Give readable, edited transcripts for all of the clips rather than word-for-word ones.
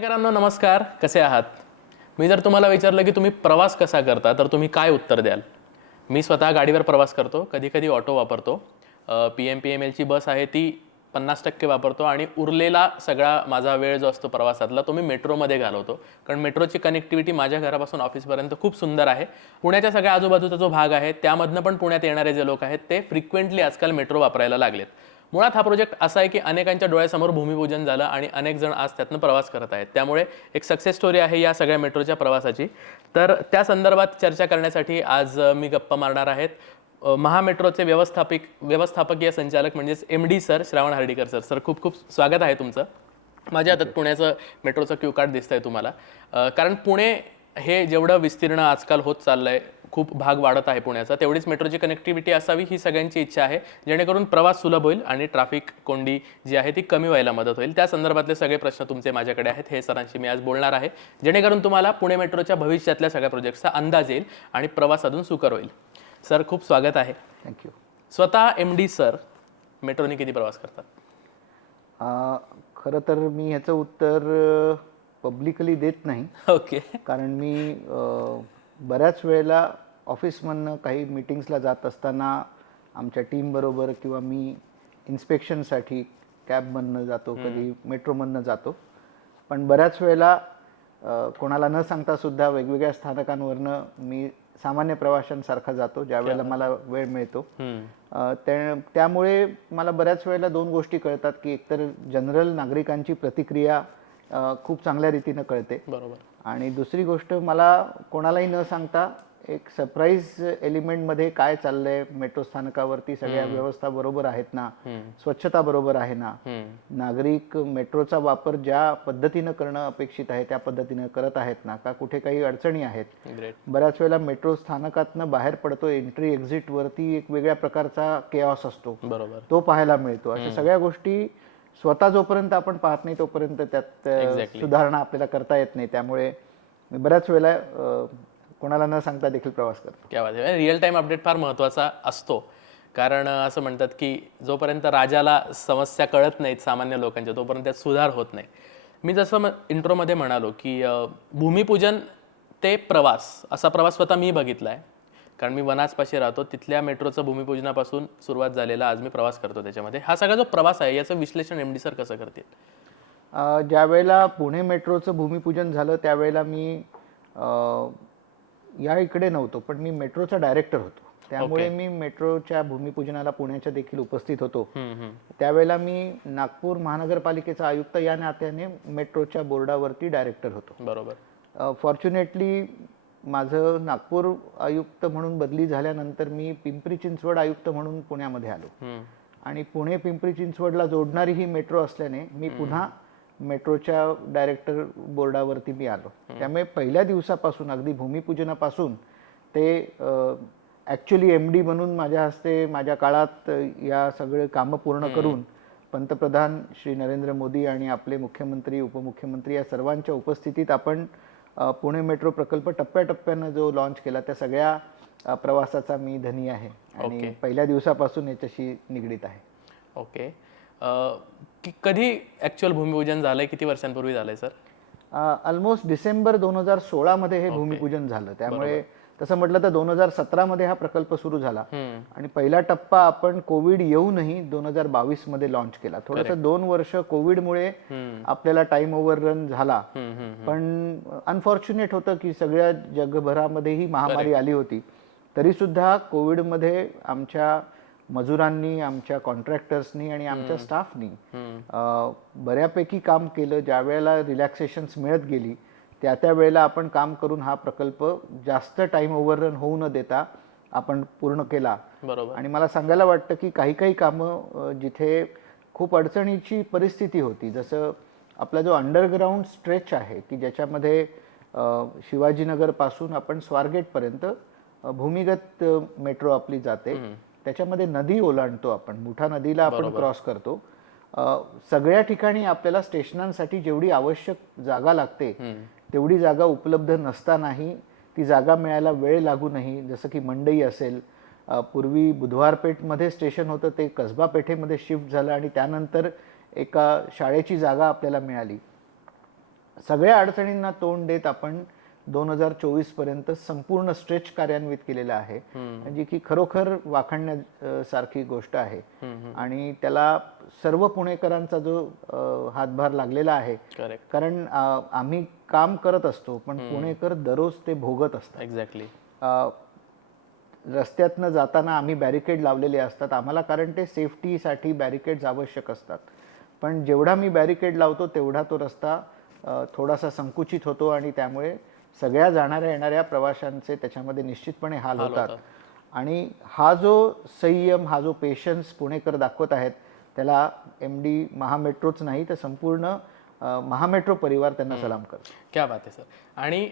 पुणेकरांनो नमस्कार, कसे आहात? मी जर तुम्हाला विचारलं की तुम्ही प्रवास कसा करता तर तुम्ही काय उत्तर द्याल? मी स्वतः गाडीवर प्रवास करतो, कधी कधी ऑटो वापरतो. PMPMLची बस आहे ती 50% वापरतो आणि उरलेला सगळा माझा वेळ जो असतो प्रवासातला तो मी मेट्रोमध्ये घालवतो. कारण मेट्रोची कनेक्टिव्हिटी माझ्या घरापासून ऑफिसपर्यंत खूप सुंदर आहे. पुण्याच्या सगळ्या आजूबाजूचा जो भाग आहे त्यामधनं पण पुण्यात येणारे जे लोक आहेत ते फ्रिक्वेंटली आजकाल मेट्रो वापरायला लागलेत. मुळात हा प्रोजेक्ट असा आहे की अनेकांच्या डोळ्यासमोर भूमिपूजन झालं आणि अनेक जण आज त्यातनं प्रवास करत आहेत. त्यामुळे एक सक्सेस स्टोरी आहे या सगळ्या मेट्रोच्या प्रवासाची. तर त्या संदर्भात चर्चा करण्यासाठी आज मी गप्पा मारणार आहेत महामेट्रोचे व्यवस्थापकीय संचालक म्हणजेच MD sir Shravan Hardikar sir. Sir खूप खूप स्वागत आहे तुमचं. माझ्या हातात पुण्याचं मेट्रोचं क्यू कार्ड दिसतंय तुम्हाला. कारण पुणे हे जेवढं विस्तीर्ण आजकाल होत चाललंय, खूप भाग वाढत आहे पुण्याचा, तेवढीच मेट्रोची कनेक्टिव्हिटी असावी ही सगळ्यांची इच्छा आहे, जेणेकरून प्रवास सुलभ होईल आणि ट्रॅफिक कोंडी जी आहे ती कमी व्हायला मदत होईल. त्या संदर्भातले सगळे प्रश्न तुमचे माझ्याकडे आहेत. हे सरांशी मी आज बोलणार आहे, जेणेकरून तुम्हाला पुणे मेट्रोच्या भविष्यातल्या सगळ्या प्रोजेक्टचा अंदाज येईल आणि प्रवास अजून सुकर होईल. सर खूप स्वागत आहे. थँक्यू. स्वतः MD सर मेट्रोने किती प्रवास करतात? खरं तर मी ह्याचं उत्तर पब्लिकली देत नाही. ओके. कारण मी बऱ्याच वेळेला ऑफिसमधनं काही मीटिंग्सला जात असताना आमच्या टीमबरोबर किंवा मी इन्स्पेक्शनसाठी कॅबमधनं जातो, कधी मेट्रोमधनं जातो. पण बऱ्याच वेळेला कोणाला न सांगतासुद्धा वेगवेगळ्या स्थानकांवरनं मी सामान्य प्रवाशांसारखा जातो ज्या वेळेला मला वेळ मिळतो. त्यामुळे मला बऱ्याच वेळेला दोन गोष्टी कळतात की एकतर जनरल नागरिकांची प्रतिक्रिया खूप चांगल्या रीतीनं कळते. बरोबर. आणि दुसरी गोष्ट मला कोणालाही न सांगता एक सरप्राईज एलिमेंटमध्ये काय चाललंय, मेट्रो स्थानकावरती सगळ्या व्यवस्था बरोबर आहेत ना, स्वच्छता बरोबर आहे ना, नागरिक मेट्रोचा वापर ज्या पद्धतीनं करणं अपेक्षित आहे त्या पद्धतीनं करत आहेत ना, का कुठे काही अडचणी आहेत. बऱ्याच वेळेला मेट्रो स्थानकातनं बाहेर पडतो, एंट्री एक्झिट वरती एक वेगळ्या प्रकारचा केऑस असतो, बरोबर, तो पाहायला मिळतो. अशा सगळ्या गोष्टी स्वतः जोपर्यंत आपण पाहत नाही तोपर्यंत त्यात सुधारणा आपल्याला करता येत नाही. त्यामुळे मी बऱ्याच वेळेला कोणाला न सांगता देखील प्रवास करतो. क्या बात आहे. रिअल टाइम अपडेट फार महत्त्वाचा असतो. कारण असं म्हणतात की जोपर्यंत राजाला समस्या कळत नाहीत सामान्य लोकांच्या तोपर्यंत त्यात सुधार होत नाही. मी जसं इंट्रोमध्ये म्हणालो की भूमिपूजन ते प्रवास, असा प्रवास स्वतः मी बघितला आहे. कारण मी वनाजपाशी राहतो, तिथल्या मेट्रोचं भूमिपूजनापासून सुरुवात झालेला आज मी प्रवास करतो त्याच्यामध्ये. हा सगळा जो प्रवास आहे याचं विश्लेषण MD सर कसं करतील? ज्या वेळेला पुणे मेट्रोचं भूमिपूजन झालं त्यावेळेला मी या इकडे नव्हतो, पण मी मेट्रोचा डायरेक्टर होतो. त्यामुळे मी मेट्रोच्या भूमिपूजनाला पुण्याच्या देखील उपस्थित होतो. त्यावेळेला मी नागपूर महानगरपालिकेचा आयुक्त या नात्याने मेट्रोच्या बोर्डावरती डायरेक्टर होतो. बरोबर. फॉर्च्युनेटली माझं नागपूर आयुक्त म्हणून बदली झाल्यानंतर मी पिंपरी चिंचवड आयुक्त म्हणून पुण्यामध्ये आलो आणि पुणे पिंपरी चिंचवडला जोडणारी ही मेट्रो असल्याने मी पुन्हा मेट्रोच्या डायरेक्टर बोर्डावरती मी आलो. त्यामुळे पहिल्या दिवसापासून अगदी भूमिपूजनापासून ते ॲक्च्युली MD म्हणून माझ्या हस्ते माझ्या काळात या सगळे कामं पूर्ण करून पंतप्रधान श्री नरेंद्र मोदी आणि आपले मुख्यमंत्री उपमुख्यमंत्री या सर्वांच्या उपस्थितीत आपण पुणे मेट्रो प्रकल्प टप्प्याटप्प्यानं जो लॉन्च केला त्या सगळ्या प्रवासाचा मी धनी आहे आणि पहिल्या दिवसापासून याच्याशी निगडीत आहे. ओके. कधी ॲक्च्युअल भूमिपूजन झालंय? किती वर्षांपूर्वी झालंय सर? ऑलमोस्ट डिसेंबर 2016 मध्ये हे भूमिपूजन झालं. त्यामुळे तसं म्हटलं तर 2017 मध्ये हा प्रकल्प सुरू झाला आणि पहिला टप्पा आपण कोविड येऊनही 2022 मध्ये लॉन्च केला. थोडंसं 2 वर्ष कोविडमुळे आपल्याला टाइम ओव्हर रन झाला, पण अनफॉर्च्युनेट होतं की सगळ्या जगभरामध्ये ही महामारी आली होती. तरी सुद्धा कोविडमध्ये आमच्या मजुरांनी, आमच्या कॉन्ट्रॅक्टर्सनी आणि आमच्या स्टाफनी बऱ्यापैकी काम केलं. ज्या वेळेला रिलॅक्सेशन्स मिळत गेली त्या वेळेला आपण काम करून हा प्रकल्प जास्त टाइम ओव्हररन होऊ न देता आपण पूर्ण केला. बरोबर. आणि मला सांगायला वाटतं की काही कामं जिथे खूप अडचणीची परिस्थिती होती, जसं आपला जो अंडरग्राऊंड स्ट्रेच आहे की ज्याच्यामध्ये शिवाजीनगरपासून आपण स्वारगेटपर्यंत भूमिगत मेट्रो आपली जाते, त्याच्यामध्ये नदी ओलांडतो आपण, मुठा नदीला आपण क्रॉस करतो. सगळ्या ठिकाणी आपल्याला स्टेशनांसाठी जेवढी आवश्यक जागा लागते तेवढी जागा उपलब्ध नसतानाही ती जागा मिळायला वेळ लागूनही, जसं की मंडई असेल, पूर्वी बुधवार पेठमध्ये स्टेशन होतं ते कसबा पेठेमध्ये शिफ्ट झालं आणि त्यानंतर एका शाळेची जागा आपल्याला मिळाली. सगळ्या अडचणींना तोंड देत आपण 2024 पर्यंत संपूर्ण स्ट्रेच कार्यान्वित केलेला आहे, जी की खरोखर वाखाणण्यासारखी गोष्ट आहे. आणि त्याला सर्व पुणेकरांचा जो हातभार लागलेला आहे, कारण आम्ही काम करत असतो पण पुणेकर दररोज ते भोगत असतात. एक्झॅक्टली. रस्त्यातनं जाताना आम्ही बॅरिकेड लावलेले असतात आम्हाला, कारण ते सेफ्टीसाठी बॅरिकेड्स आवश्यक असतात. पण जेवढा मी बॅरिकेड लावतो तेवढा तो रस्ता थोडासा संकुचित होतो आणि त्यामुळे सगळ्या जाणाऱ्या येणाऱ्या प्रवाशांचे त्याच्यामध्ये निश्चितपणे हाल होतात. आणि हा जो संयम, हा जो पेशन्स पुणेकर दाखवत आहेत, त्याला MD महामेट्रोच नाही तर संपूर्ण महामेट्रो परिवार त्यांना सलाम करतो. क्या बात आहे सर. आणि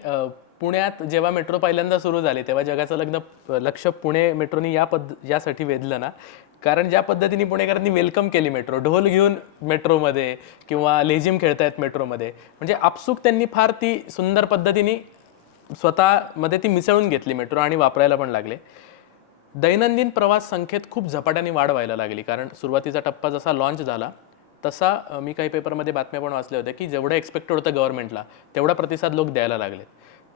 पुण्यात जेव्हा मेट्रो पहिल्यांदा सुरू झाली तेव्हा जगाचं लक्ष पुणे मेट्रोनी यासाठी वेधलं ना, कारण ज्या पद्धतीने पुणेकरांनी वेलकम केली मेट्रो, ढोल घेऊन मेट्रोमध्ये किंवा लेझिम खेळतायत मेट्रोमध्ये, म्हणजे आपसूक त्यांनी फार ती सुंदर पद्धतीने स्वतःमध्ये ती मिसळून घेतली मेट्रो आणि वापरायला पण लागले. दैनंदिन प्रवास संख्येत खूप झपाट्याने वाढ व्हायला लागली, कारण सुरुवातीचा टप्पा जसा लॉन्च झाला तसा मी काही पेपरमध्ये बातम्या पण वाचल्या होत्या की जेवढं एक्सपेक्टेड होतं गव्हर्नमेंटला तेवढा प्रतिसाद लोक द्यायला लागले.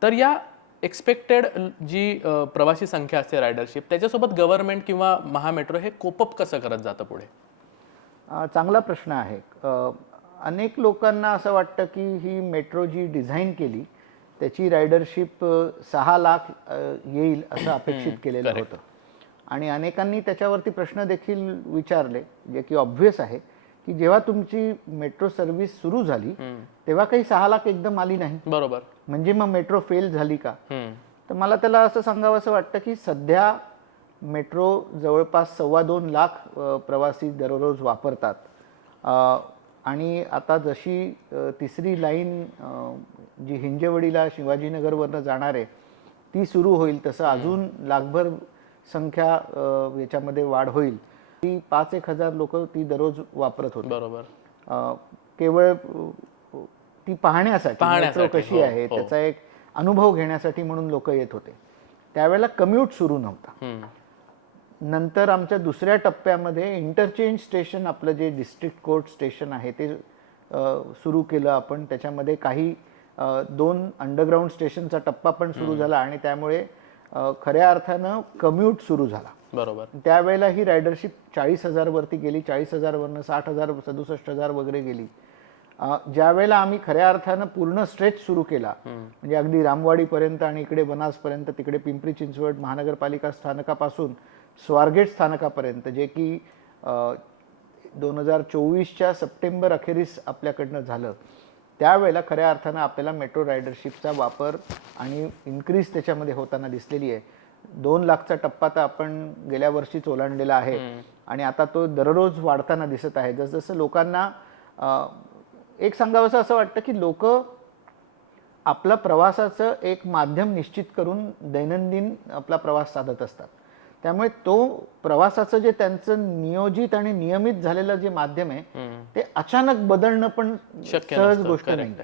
तर या एक्सपेक्टेड जी प्रवासी संख्या असते रायडरशिप, त्याच्यासोबत गव्हर्नमेंट किंवा महामेट्रो हे कोपअप कसं करत जातं पुढे? चांगला प्रश्न आहे. अनेक लोकांना असं वाटतं की ही मेट्रो जी डिझाईन केली त्याची रायडरशिप 6 लाख येईल असं अपेक्षित केलेलं होतं. आणि अनेकांनी त्याच्यावरती प्रश्न देखील विचारले, जे की ऑब्व्हियस आहे की जेव्हा तुमची मेट्रो सर्व्हिस सुरू झाली तेव्हा काही 6 लाख एकदम आली नाही. बरोबर. म्हणजे मग मेट्रो फेल झाली का? तर मला त्याला असं सांगावं असं वाटतं की सध्या मेट्रो जवळपास 2.25 लाख प्रवासी दररोज वापरतात. आणि आता जशी तिसरी लाईन जी हिंजवडीला शिवाजीनगरवरनं जाणार आहे ती सुरू होईल, तसं अजून लाखभर संख्या याच्यामध्ये वाढ होईल. ती 5-1 हजार लोक ती दररोज वापरत होती. बरोबर. केवळ ती पाहण्यासाठी मेट्रो कशी आहे त्याचा एक अनुभव घेण्यासाठी म्हणून लोक येत होते. त्यावेळेला कम्यूट सुरू नव्हता. नंतर आमच्या दुसऱ्या टप्प्यामध्ये इंटरचेंज स्टेशन, आपलं जे डिस्ट्रिक्ट कोर्ट स्टेशन आहे ते सुरू केलं आपण. त्याच्यामध्ये काही 2 अंडरग्राऊंड स्टेशनचा टप्पा पण सुरू झाला आणि त्यामुळे खऱ्या अर्थानं कम्यूट सुरू झाला. बरोबर. त्यावेळेला ही रायडरशिप 40,000 वरती गेली. 40,000 वरनं 60,000, 67,000 वगैरे गेली. ज्या वेळेला आम्ही खऱ्या अर्थानं पूर्ण स्ट्रेच सुरू केला, म्हणजे अगदी रामवाडीपर्यंत आणि इकडे बनासपर्यंत, तिकडे पिंपरी चिंचवड महानगरपालिका स्थानकापासून स्वारगेट स्थानकापर्यंत, जे की 2024च्या सप्टेंबर अखेरीस आपल्याकडनं झालं, त्यावेळेला खऱ्या अर्थानं आपल्याला मेट्रो रायडरशिपचा वापर आणि इन्क्रीज त्याच्यामध्ये होताना दिसलेली आहे. 2 लाखचा टप्पा तर आपण गेल्या वर्षीच ओलांडलेला आहे आणि आता तो दररोज वाढताना दिसत आहे. जसजसं लोकांना एक सांगावंसं असं वाटतं की लोक आपलं प्रवासाचं एक माध्यम निश्चित करून दैनंदिन आपला प्रवास साधत असतात. त्यामुळे तो प्रवासाचं जे त्यांचं नियोजित आणि नियमित झालेलं जे माध्यम आहे ते अचानक बदलणं पण सहज गोष्ट नाही.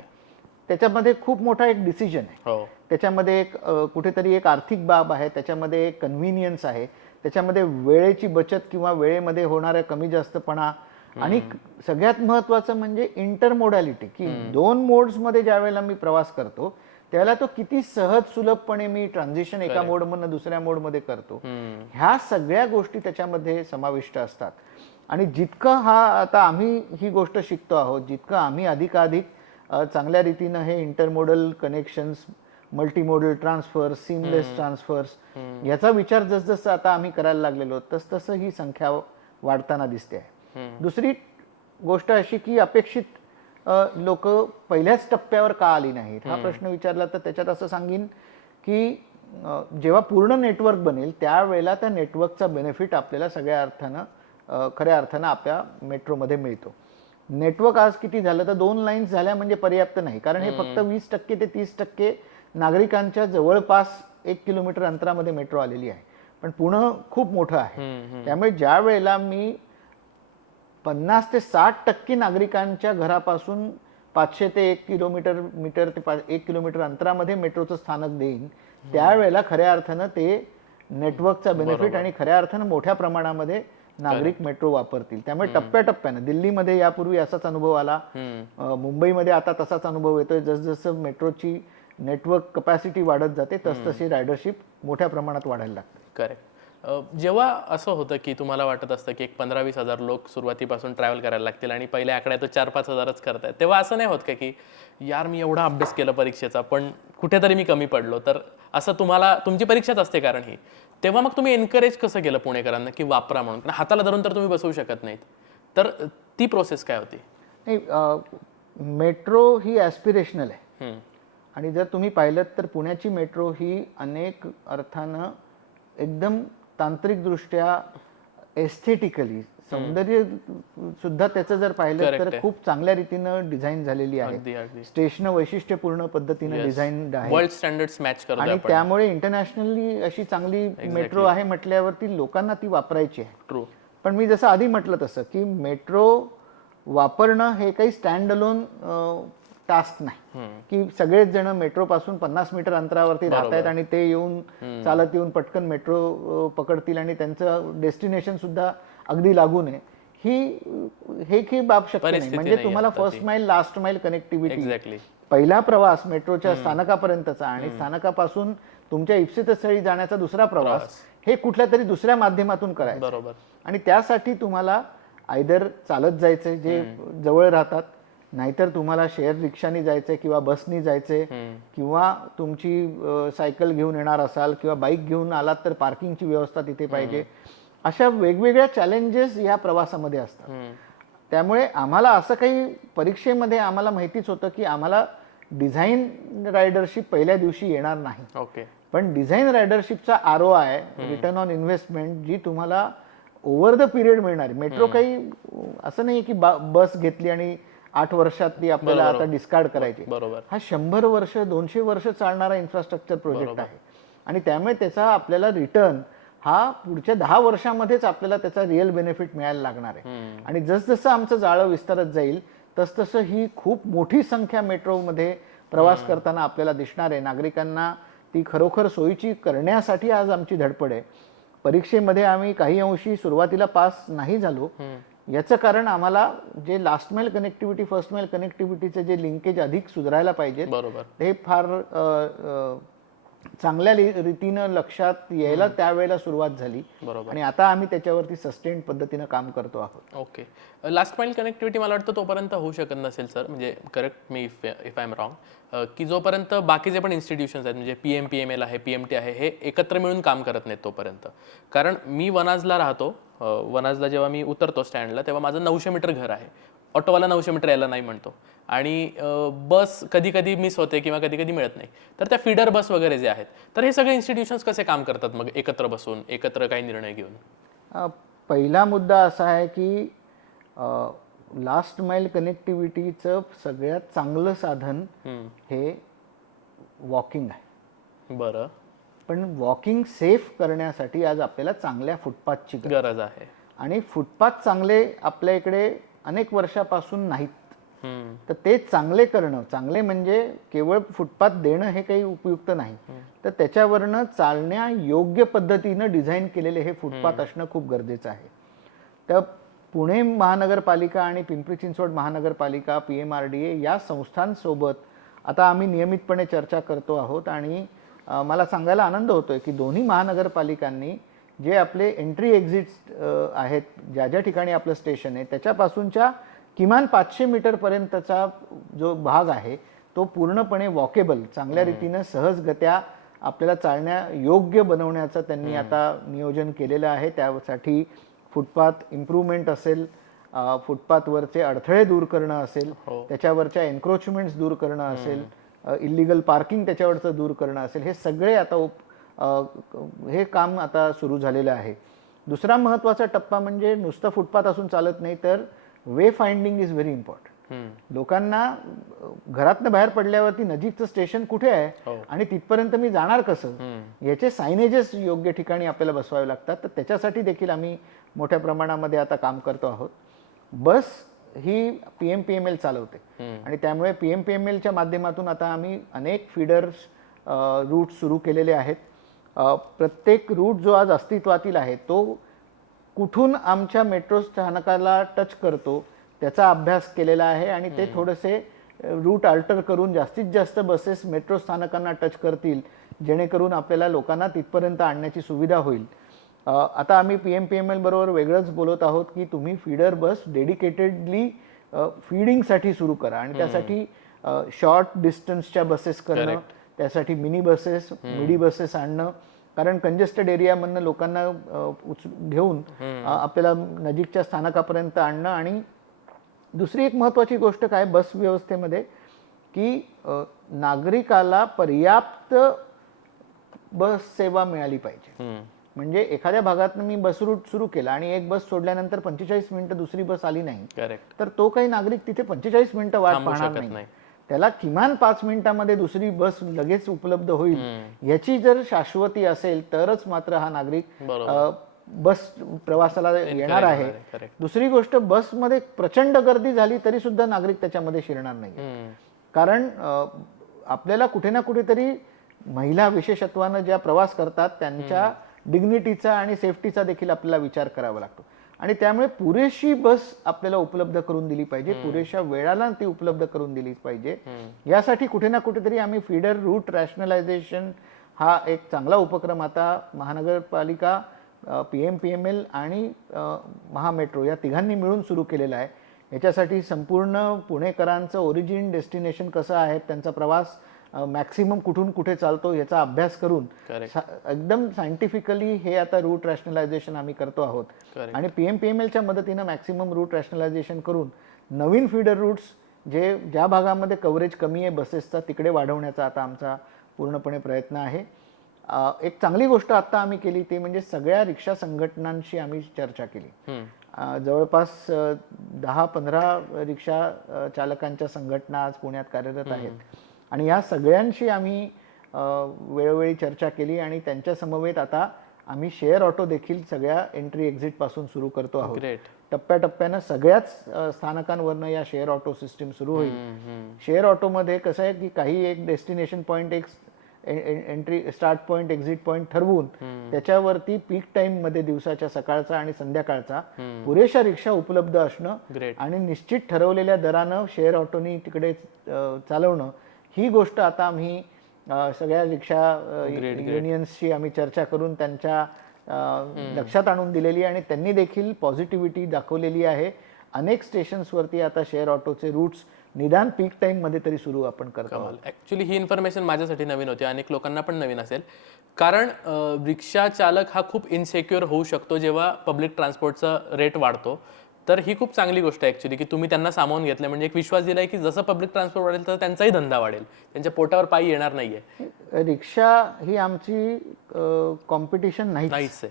त्याच्यामध्ये खूप मोठा एक डिसिजन आहे. त्याच्यामध्ये एक कुठेतरी एक आर्थिक बाब आहे, त्याच्यामध्ये एक कन्व्हिनियन्स आहे, त्याच्यामध्ये वेळेची बचत किंवा वेळेमध्ये होणाऱ्या कमी जास्तपणा आणि सगळ्यात महत्त्वाचं म्हणजे इंटरमोडॅलिटी, की 2 मोड्समध्ये ज्या वेळेला मी प्रवास करतो त्यावेळेला तो किती सहज सुलभपणे मी ट्रान्झिशन एका मोडमधून दुसऱ्या मोडमध्ये करतो. ह्या सगळ्या गोष्टी त्याच्यामध्ये समाविष्ट असतात. आणि जितकं आता आम्ही ही गोष्ट शिकतो आहोत, जितकं आम्ही अधिकाधिक चांगल्या रीतीनं हे intermodal connections, multimodal transfers, seamless transfers याचा विचार जसजसं आता आम्ही करायला लागलेलो तसतसं ही संख्या वाढताना दिसते आहे. दुसरी गोष्ट अशी की अपेक्षित लोक पहिल्याच टप्प्यावर का आली नाहीत हा प्रश्न विचारला तर त्याच्यात असं सांगीन की जेव्हा पूर्ण नेटवर्क बनेल त्यावेळेला त्या नेटवर्कचा बेनिफिट आपल्याला सगळ्या अर्थानं खऱ्या अर्थानं आपल्या मेट्रोमध्ये मिळतो. नेटवर्क आज किती झालं तर 2 लाईन्स झाल्या म्हणजे पर्याप्त नाही, कारण हे फक्त 20% ते 30% नागरिकांच्या जवळपास 1 किलोमीटर अंतरामध्ये मेट्रो आलेली आहे. पण पुणे खूप मोठं आहे, त्यामुळे ज्या वेळेला मी 50 ते 60% नागरिकांच्या घरापासून 500 ते 1 किलोमीटर अंतरामध्ये मेट्रोचं स्थानक देईन, त्यावेळेला खऱ्या अर्थानं ते नेटवर्कचा बेनिफिट आणि खऱ्या अर्थानं मोठ्या प्रमाणामध्ये नागरिक मेट्रो वापरतील. त्यामुळे टप्प्याटप्प्यानं दिल्लीमध्ये यापूर्वी असाच अनुभव आला, मुंबईमध्ये आता तसाच अनुभव येतोय. जसजसं मेट्रोची नेटवर्क कपॅसिटी वाढत जाते तसतशी रायडरशिप मोठ्या प्रमाणात वाढायला लागते. करेक्ट. जेव्हा असं होतं की तुम्हाला वाटत असतं की एक 15-20 हजार लोक सुरुवातीपासून ट्रॅव्हल करायला लागतील आणि पहिल्या आकड्यात 4-5 हजारच करतायत, तेव्हा असं नाही होत का की यार मी एवढा अभ्यास केला परीक्षेचा पण कुठेतरी मी कमी पडलो, तर असं तुम्हाला तुमची परीक्षाच असते कारण ही, तेव्हा मग तुम्ही एनकरेज कसं केलं पुणेकरांना की वापरा म्हणून? कारण हाताला धरून तर तुम्ही बसवू शकत नाहीत, तर ती प्रोसेस काय होती? नाही, मेट्रो ही ॲस्पिरेशनल आहे. आणि जर तुम्ही पाहिलं तर पुण्याची मेट्रो ही अनेक अर्थानं एकदम तांत्रिकदृष्ट्या एस्थेटिकली सौंदर्य सुद्धा त्याचं जर पाहिलं तर खूप चांगल्या रीतीनं डिझाईन झालेली आहे. स्टेशन वैशिष्ट्यपूर्ण पद्धतीनं डिझाईन आहे, वर्ल्ड स्टँडर्ड्स मॅच करतो आणि त्यामुळे इंटरनॅशनली अशी चांगली मेट्रो आहे म्हटल्यावरती लोकांना ती वापरायची आहे. ट्रू. पण मी जसं आधी म्हटलं तसं की मेट्रो वापरणं हे काही स्टँड अलोन टास्क नाही की सगळेच जण मेट्रो पासून 50 मीटर अंतरावरती राहत आहेत आणि ते येऊन चालत येऊन पटकन मेट्रो पकडतील आणि त्यांचं डेस्टिनेशन सुद्धा अगदी लागू नये. ही बाब शक्य नाही. म्हणजे तुम्हाला फर्स्ट माइल लास्ट माइल कनेक्टिव्हिटी, पहिला प्रवास मेट्रोच्या स्थानकापर्यंतचा आणि स्थानकापासून तुमच्या इप्सितस्थळी जाण्याचा दुसरा प्रवास हे कुठल्या तरी दुसऱ्या माध्यमातून करायचं. बरोबर. आणि त्यासाठी तुम्हाला आयदर चालत जायचंय जे जवळ राहतात, नाहीतर तुम्हाला शेअर रिक्षानी जायचंय किंवा बसनी जायचंय, किंवा तुमची सायकल घेऊन येणार असाल किंवा बाईक घेऊन आलात तर पार्किंगची व्यवस्था तिथे पाहिजे. अशा वेगवेगळ्या चॅलेंजेस या प्रवासामध्ये असतात. त्यामुळे आम्हाला असं काही परीक्षेमध्ये आम्हाला माहितीच होतं की आम्हाला डिझाईन रायडरशिप पहिल्या दिवशी येणार नाही. ओके. पण डिझाईन रायडरशिपचा ROI, रिटर्न ऑन इन्व्हेस्टमेंट, जी तुम्हाला ओव्हर द पिरियड मिळणार. मेट्रो काही असं नाही की बस घेतली आणि 8 वर्षात ती आपल्याला आता डिस्कार्ड करायची. बरोबर. हा 100 वर्ष 200 वर्ष चालणारा इन्फ्रास्ट्रक्चर प्रोजेक्ट आहे आणि त्यामुळे त्याचा आपल्याला रिटर्न हा पुढच्या 10 वर्षामध्येच आपल्याला त्याचा रिअल बेनिफिट मिळायला लागणार आहे. आणि जसजसं आमचं जाळं विस्तारत जाईल तसतसं ही खूप मोठी संख्या मेट्रोमध्ये प्रवास करताना आपल्याला दिसणार आहे. नागरिकांना ती खरोखर सोयीची करण्यासाठी आज आमची धडपड आहे. परीक्षेमध्ये आम्ही काही अंशी सुरुवातीला पास नाही झालो, याचं कारण आम्हाला जे लास्ट माइल कनेक्टिव्हिटी फर्स्ट माइल कनेक्टिव्हिटीचे जे लिंकेज अधिक सुधारायला पाहिजे हे फार चांगल्या रीतीनं लक्षात यायला त्यावेळेला सुरुवात झाली आणि आता आम्ही त्याच्यावरती सस्टेन पद्धतीनं काम करतो आहोत. ओके. लास्ट माइल कनेक्टिव्हिटी मला वाटतं तोपर्यंत होऊ शकत नसेल सर, म्हणजे correct me if I am wrong, की जोपर्यंत बाकीचे पण इन्स्टिट्यूशन्स आहेत म्हणजे PMPML आहे, PMT आहे, हे एकत्र मिळून काम करत नाहीत तोपर्यंत. कारण मी वनाजला राहतो, वनाजला जेव्हा मी उतरतो स्टँडला तेव्हा माझं 900 मीटर घर आहे, ऑटोवाला 900 मीटर यायला नाही म्हणतो आणि बस कधी कधी मिस होते किंवा कधी कधी मिळत नाही. तर त्या फीडर बस वगैरे जे आहेत, तर हे सगळे इन्स्टिट्यूशन्स कसे काम करतात मग एकत्र बसून एकत्र काही निर्णय घेऊन? पहिला मुद्दा असा आहे की लास्ट माइल कनेक्टिव्हिटीचं सगळ्यात चांगलं साधन हे वॉकिंग आहे. बरं. पण वॉकिंग सेफ करण्यासाठी आज आपल्याला चांगल्या फुटपाथची गरज आहे आणि फुटपाथ चांगले आपल्या इकडे अनेक वर्षापासून नाहीत. तर ते चांगले करणं, चांगले म्हणजे केवळ फुटपाथ देणं हे काही उपयुक्त नाही, तर त्याच्यावरनं चालण्या योग्य पद्धतीनं डिझाईन केलेले हे फुटपाथ असणं खूप गरजेचं आहे. तर पुणे महानगरपालिका आणि पिंपरी चिंचवड महानगरपालिका, PMRDA या संस्थांसोबत आता आम्ही नियमितपणे चर्चा करतो आहोत आणि मला सांगायला आनंद होतोय की दोन्ही महानगरपालिकांनी जे आपले एंट्री एक्झिट्स आहेत, ज्या ज्या ठिकाणी आपलं स्टेशन आहे त्याच्यापासूनच्या किमान 500 मीटरपर्यंतचा जो भाग आहे तो पूर्णपणे वॉकेबल, चांगल्या रीतीनं सहजगत्या आपल्याला चालण्या योग्य बनवण्याचं त्यांनी आता नियोजन केलेलं आहे. त्यासाठी फुटपाथ इम्प्रूव्हमेंट असेल, फुटपाथवरचे अडथळे दूर करणं असेल, त्याच्यावरच्या एन्क्रोचमेंट्स दूर करणं असेल, इलिगल पार्किंग त्याच्यावरचं दूर करणं असेल, हे सगळे आता हे काम आता सुरू झालेलं आहे. दुसरा महत्त्वाचा टप्पा म्हणजे नुसतं फुटपाथ असून चालत नाही, तर वे फाइंडिंग इज व्हेरी इम्पॉर्टंट. लोकांना घरातनं बाहेर पडल्यावरती नजीकचं स्टेशन कुठे आहे आणि तिथपर्यंत मी जाणार कसं, याचे सायनेजेस योग्य ठिकाणी आपल्याला बसवावे लागतात. तर त्याच्यासाठी देखील आम्ही मोठ्या प्रमाणामध्ये आता काम करतो आहोत. बस ही PMPML चालवते आणि त्यामुळे PMPMLच्या माध्यमातून आता आम्ही अनेक फीडर्स रूट सुरू केलेले आहेत. प्रत्येक रूट जो आज अस्तित्वातील आहे तो कुठून आमच्या मेट्रो स्थानकाला टच करतो त्याचा अभ्यास केलेला आहे आणि ते थोडेसे रूट अल्टर करून जास्तीत जास्त बसेस मेट्रो स्थानकांना टच करतील, जेणेकरून आपल्याला लोकांना तिथपर्यंत आणण्याची सुविधा होईल. आता आम्ही PMPML बरोबर वेगळंच बोलत आहोत की तुम्ही फीडर बस डेडिकेटेडली फीडिंगसाठी सुरू करा आणि त्यासाठी शॉर्ट डिस्टन्सच्या बसेस करणं, त्यासाठी मिनी बसेस, मिडी बसेस आणणं, कारण कंजेस्टेड एरियामधनं लोकांना घेऊन आपल्याला नजीकच्या स्थानकापर्यंत आणणं. आणि दुसरी एक महत्त्वाची गोष्ट काय बस व्यवस्थेमध्ये की नागरिकाला पर्याप्त बस सेवा मिळाली पाहिजे. म्हणजे एखाद्या भागात मी बस रूट सुरू केला आणि एक बस सोडल्यानंतर 45 मिनिटं दुसरी बस आली नाही, तर तो काही नागरिक तिथे 45 मिनिटं वाट पाहणार नाही. त्याला किमान 5 मिनिटांमध्ये दुसरी बस लगेच उपलब्ध होईल याची जर शाश्वती असेल तरच मात्र हा नागरिक बस प्रवासाला येणार आहे. दुसरी गोष्ट, बसमध्ये प्रचंड गर्दी झाली तरी सुद्धा नागरिक त्याच्यामध्ये शिरणार नाही, कारण आपल्याला कुठे ना कुठेतरी महिला विशेषत्वानं ज्या प्रवास करतात त्यांच्या डिग्निटीचा आणि सेफ्टीचा देखील आपल्याला विचार करावा लागतो. आणि त्यामुळे पुरेशी बस आपल्याला उपलब्ध करून दिली पाहिजे, पुरेशा वेळाला ती उपलब्ध करून दिली पाहिजे. यासाठी कुठे ना कुठेतरी आम्ही फीडर रूट रॅशनलायझेशन हा एक चांगला उपक्रम आता महानगरपालिका, PMPML आणि महामेट्रो या तिघांनी मिळून सुरू केलेला आहे. याच्यासाठी संपूर्ण पुणेकरांचं ओरिजिन डेस्टिनेशन कसं आहे, त्यांचा प्रवास मॅक्सिमम कुठून कुठे चालतो याचा अभ्यास करून एकदम सायंटिफिकली हे आता रूट रॅशनलायझेशन आम्ही करतो आहोत. आणि PMPMLच्या मदतीनं मॅक्सिमम रूट रॅशनलायझेशन करून नवीन फीडर रूट्स जे ज्या भागामध्ये कव्हरेज कमी आहे बसेसचा तिकडे वाढवण्याचा आता आमचा पूर्णपणे प्रयत्न आहे. एक चांगली गोष्ट आता आम्ही केली ते म्हणजे सगळ्या रिक्षा संघटनांशी आम्ही चर्चा केली. जवळपास 10-15 रिक्षा चालकांच्या संघटना आज पुण्यात कार्यरत आहेत आणि या सगळ्यांशी आम्ही वेळोवेळी चर्चा केली आणि त्यांच्या समवेत आता आम्ही शेअर ऑटो देखील सगळ्या एंट्री एक्झिट पासून सुरू करतो आहोत. टप्प्याटप्प्यानं सगळ्याच स्थानकांवरनं या शेअर ऑटो सिस्टीम सुरू होईल. शेअर ऑटोमध्ये कसं आहे की काही एक डेस्टिनेशन पॉईंट, एक entry start point, exit point ठरवून त्याच्यावरती पीक टाइम मध्ये दिवसाच्या सकाळचा आणि संध्याकाळचा पुरेशा रिक्षा उपलब्ध असणं आणि निश्चित ठरवलेल्या दरानं शेअर ऑटोनी तिकडे चालवणं, ही गोष्ट आता आम्ही सगळ्या रिक्षा युनियन्सशी आम्ही चर्चा करून त्यांच्या लक्षात आणून दिलेली आणि त्यांनी देखील पॉझिटिव्हिटी दाखवलेली आहे. अनेक स्टेशन्सवरती आता शेअर ऑटोचे रूट्स निदान पीक टाइम मध्ये तरी सुरू आपण करतो. ऍक्च्युली ही इन्फॉर्मेशन माझ्यासाठी नवीन होती, अनेक लोकांना पण नवीन असेल, कारण रिक्षा चालक हा खूप इनसेक्युअर होऊ शकतो जेव्हा पब्लिक ट्रान्सपोर्टचा रेट वाढतो. तर ही खूप चांगली गोष्ट आहे ऍक्च्युली की तुम्ही त्यांना सामावून घेतलं, म्हणजे एक विश्वास दिलाय की जसं पब्लिक ट्रान्सपोर्ट वाढेल तर त्यांचाही धंदा वाढेल, त्यांच्या पोटावर पायी येणार नाहीये. रिक्षा ही आमची कॉम्पिटिशन नाहीच आहे.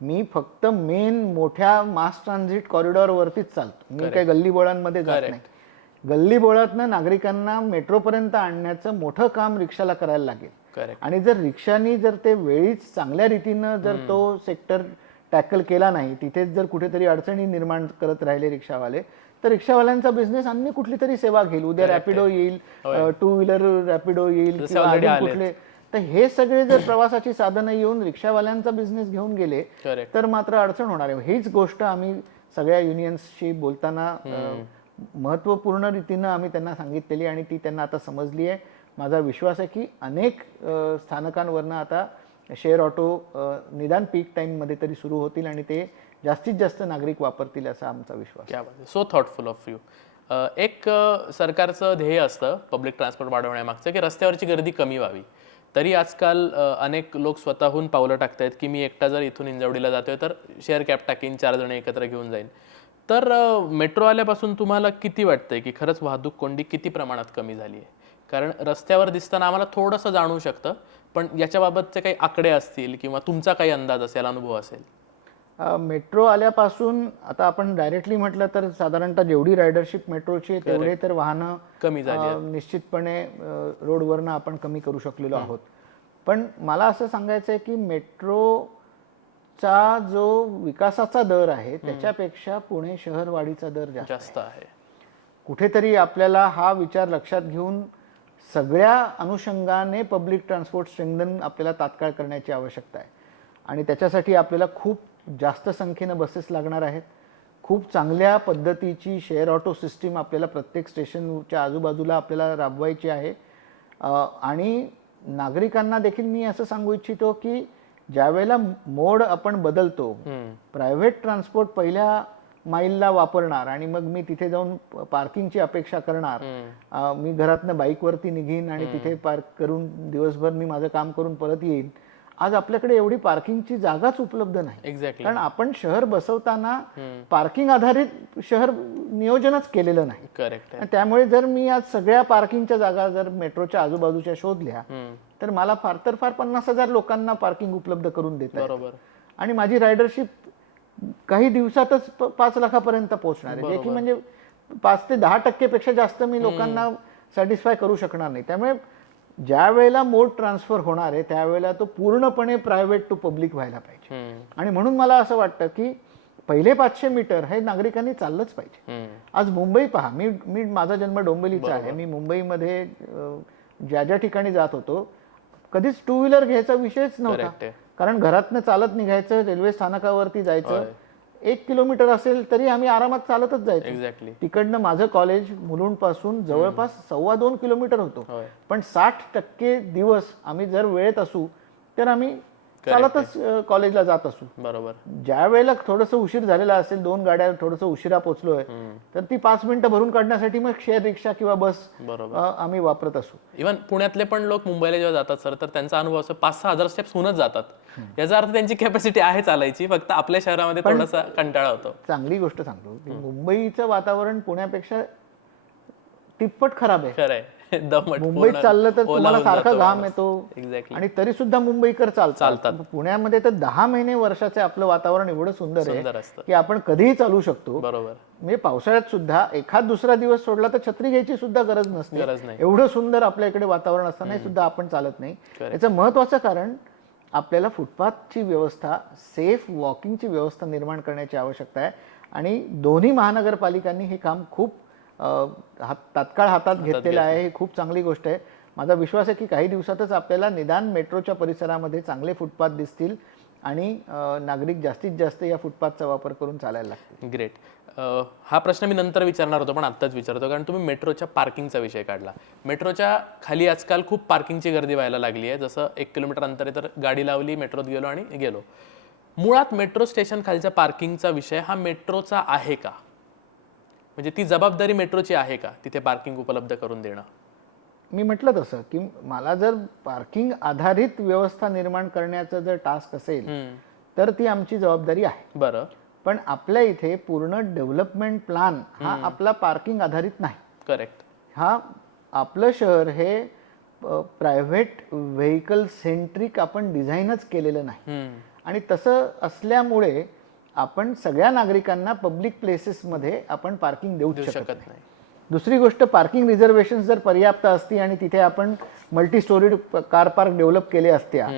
मी फक्त मेन मोठ्या मास ट्रान्झिट कॉरिडॉर वरतीच चालतो, मी काही गल्लीबोळांमध्ये जात नाही. गल्लीबोळातनं नागरिकांना मेट्रोपर्यंत आणण्याचं मोठं काम रिक्षाला करायला लागेल आणि जर रिक्षानी जर ते वेळीच चांगल्या रीतीनं जर तो सेक्टर टॅकल केला नाही, तिथेच जर कुठेतरी अडचणी निर्माण करत राहिले रिक्षावाले, तर रिक्षावाल्यांचा बिझनेस अन्य कुठली तरी सेवा घेईल. उद्या रॅपिडो येईल, 2 व्हीलर रॅपिडो येईल किंवा कुठले, तर हे सगळे जर प्रवासाची साधनं येऊन रिक्षावाल्यांचा बिझनेस घेऊन गेले तर मात्र अडचण होणार आहे. हीच गोष्ट आम्ही सगळ्या युनियन्सशी बोलताना महत्त्वपूर्ण रीतीनं आम्ही त्यांना सांगितलेली आणि ती त्यांना आता समजली आहे. माझा विश्वास आहे की अनेक स्थानकांवरनं आता शेअर ऑटो निदान पीक टाइममध्ये तरी सुरू होतील आणि ते जास्तीत जास्त नागरिक वापरतील असा आमचा विश्वास. So thoughtful of you. एक सरकारचं ध्येय असतं पब्लिक ट्रान्सपोर्ट वाढवण्यामागचं की रस्त्यावरची गर्दी कमी व्हावी. तरी आजकाल अनेक लोक स्वतःहून पावलं टाकतायत की मी एकटा जर इथून इंजवडीला जातोय तर शेअर कॅब टाकीन, 4 जण एकत्र घेऊन जाईन. तर मेट्रो आल्यापासून तुम्हाला किती वाटतंय की खरंच वाहतूक कोंडी किती प्रमाणात कमी झाली आहे? कारण रस्त्यावर दिसताना आम्हाला थोडंसं जाणवू शकतं, पण याच्याबाबतचे काही आकडे असतील किंवा तुमचा काही अंदाज असेल, अनुभव असेल? मेट्रो आल्यापासून आता आपण डायरेक्टली म्हटलं तर साधारणतः जेवढी रायडरशिप मेट्रोची तेवढे तर वाहनं कमी झाली निश्चितपणे रोडवरनं आपण कमी करू शकलेलो आहोत. पण मला असं सांगायचं आहे की मेट्रोचा जो विकासाचा दर आहे त्याच्यापेक्षा पुणे शहर वाढीचा दर जास्त आहे. कुठेतरी आपल्याला हा विचार लक्षात घेऊन सगळ्या अनुषंगाने पब्लिक ट्रान्सपोर्ट स्ट्रेंथन आपल्याला तात्काळ करण्याची आवश्यकता आहे आणि त्याच्यासाठी आपल्याला खूप जास्त संख्येनं बसेस लागणार आहेत. खूप चांगल्या पद्धतीची शेअर ऑटो सिस्टीम आपल्याला प्रत्येक स्टेशनच्या आजूबाजूला आपल्याला राबवायची आहे. आणि नागरिकांना देखील मी असं सांगू इच्छितो की ज्यावेळेला मोड आपण बदलतो, प्रायव्हेट ट्रान्सपोर्ट पहिल्या माईलला वापरणार आणि मग मी तिथे जाऊन पार्किंगची अपेक्षा करणार, मी घरातनं बाईकवरती निघीन आणि तिथे पार्क करून दिवसभर मी माझं काम करून परत येईन. आज आपल्याकडे एवढी पार्किंगची जागाच उपलब्ध नाही. एक्झॅक्टली. कारण आपण शहर बसवताना पार्किंग आधारित शहर नियोजनच केलेलं नाही. करेक्ट. आणि त्यामुळे जर मी आज सगळ्या पार्किंगच्या जागा जर मेट्रोच्या आजूबाजूच्या शोधल्या तर मला फार तर फार 50,000 लोकांना पार्किंग उपलब्ध करून देत आहे. बरोबर. आणि माझी रायडरशिप काही दिवसातच 5 लाखापर्यंत पोहोचणार आहे, जे की म्हणजे 5 ते 10% पेक्षा जास्त मी लोकांना सॅटिस्फाय करू शकणार नाही. त्यामुळे ज्या वेळेला मोड ट्रान्सफर होणार आहे त्यावेळेला तो पूर्णपणे प्रायव्हेट टू पब्लिक व्हायला पाहिजे. आणि म्हणून मला असं वाटतं की पहिले 500 मीटर हे नागरिकांनी चाललंच पाहिजे. आज मुंबई पहा, मी माझा जन्म डोंबिवलीचा आहे. मी मुंबईमध्ये ज्या ज्या ठिकाणी जात होतो कधीच टू व्हीलर घ्यायचा विषयच नव्हता. कारण घरातनं चालत निघायचं, रेल्वे स्थानकावरती जायचं, 1 किलोमीटर असेल तरी आम्ही आरामात चालतच जायचो. एक्झॅक्टली. तिकडनं माझं कॉलेज मुलुंडपासून जवळपास 2.25 किलोमीटर होतं. पण 60% दिवस आम्ही जर वेळेत असू तर आम्ही चालतच कॉलेजला जात असू. बरोबर. ज्या वेळेला थोडंसं उशीर झालेला असेल, 2 गाड्या थोडंसं उशिरा पोहोचलोय तर ती 5 मिनिटं भरून काढण्यासाठी मग शेअर रिक्षा किंवा बस आम्ही वापरत असू. इव्हन पुण्यातले पण लोक मुंबईला जेव्हा जातात सर, तर त्यांचा अनुभव असतो 5-6 हजार स्टेप्स होऊनच जातात. याचा अर्थ त्यांची कॅपॅसिटी आहे चालायची, फक्त आपल्या शहरामध्ये थोडासा कंटाळा होतो. चांगली गोष्ट सांगतो की मुंबईचं वातावरण पुण्यापेक्षा तिप्पट खराब आहे. खरंय. मुंबईत चाललं तर तुम्हाला सारखा घाम येतो. एक्झॅक्टली. आणि तरी सुद्धा मुंबईकर चालतात. पुण्यामध्ये तर 10 महिने वर्षाचे आपलं वातावरण एवढं सुंदर आहे की आपण कधीही चालू शकतो. बरोबर. म्हणजे पावसाळ्यात सुद्धा एखाद दुसरा दिवस सोडला तर छत्री घ्यायची सुद्धा गरज नसते. एवढं सुंदर आपल्या इकडे वातावरण असतानाही सुद्धा आपण चालत नाही. याचं महत्वाचं कारण आपल्याला फुटपाथची व्यवस्था, सेफ वॉकिंगची व्यवस्था निर्माण करण्याची आवश्यकता आहे. आणि दोन्ही महानगरपालिकांनी हे काम खूप तात्काळ हातात घेतलेलं आहे. ही खूप चांगली गोष्ट आहे. माझा विश्वास आहे की काही दिवसातच आपल्याला निदान मेट्रोच्या परिसरामध्ये चांगले फुटपाथ दिसतील आणि नागरिक जास्तीत जास्त या फुटपाथचा वापर करून चालायला लागतील. ग्रेट. हा प्रश्न मी नंतर विचारणार होतो पण आत्ताच विचारतो, कारण तुम्ही मेट्रोच्या पार्किंगचा विषय काढला. मेट्रोच्या खाली आजकाल खूप पार्किंगची गर्दी व्हायला लागली आहे. जसं 1 किलोमीटर अंतर आहे तर गाडी लावली, मेट्रोत गेलो आणि गेलो. मुळात मेट्रो स्टेशन खालच्या पार्किंगचा विषय हा मेट्रोचा आहे का? म्हणजे ती जबाबदारी मेट्रोची आहे का तिथे पार्किंग उपलब्ध करून देणं? मी म्हटलं तसं की मला जर पार्किंग आधारित व्यवस्था निर्माण करण्याचं जर टास्क असेल तर ती आमची जबाबदारी आहे. बरं. पण आपल्या इथे पूर्ण डेव्हलपमेंट प्लॅन हा आपला पार्किंग आधारित नाही. करेक्ट. हा आपलं शहर हे प्रायव्हेट व्हेकल सेंट्रिक आपण डिझाईनच केलेलं नाही. आणि तसं असल्यामुळे आपण सगळ्या नागरिकांना पब्लिक प्लेसेसमध्ये आपण पार्किंग देऊ शकत नाही. दुसरी गोष्ट, पार्किंग रिझर्वेशन जर पर्याप्त असती आणि तिथे आपण multi storeyed car park develop केले असत्या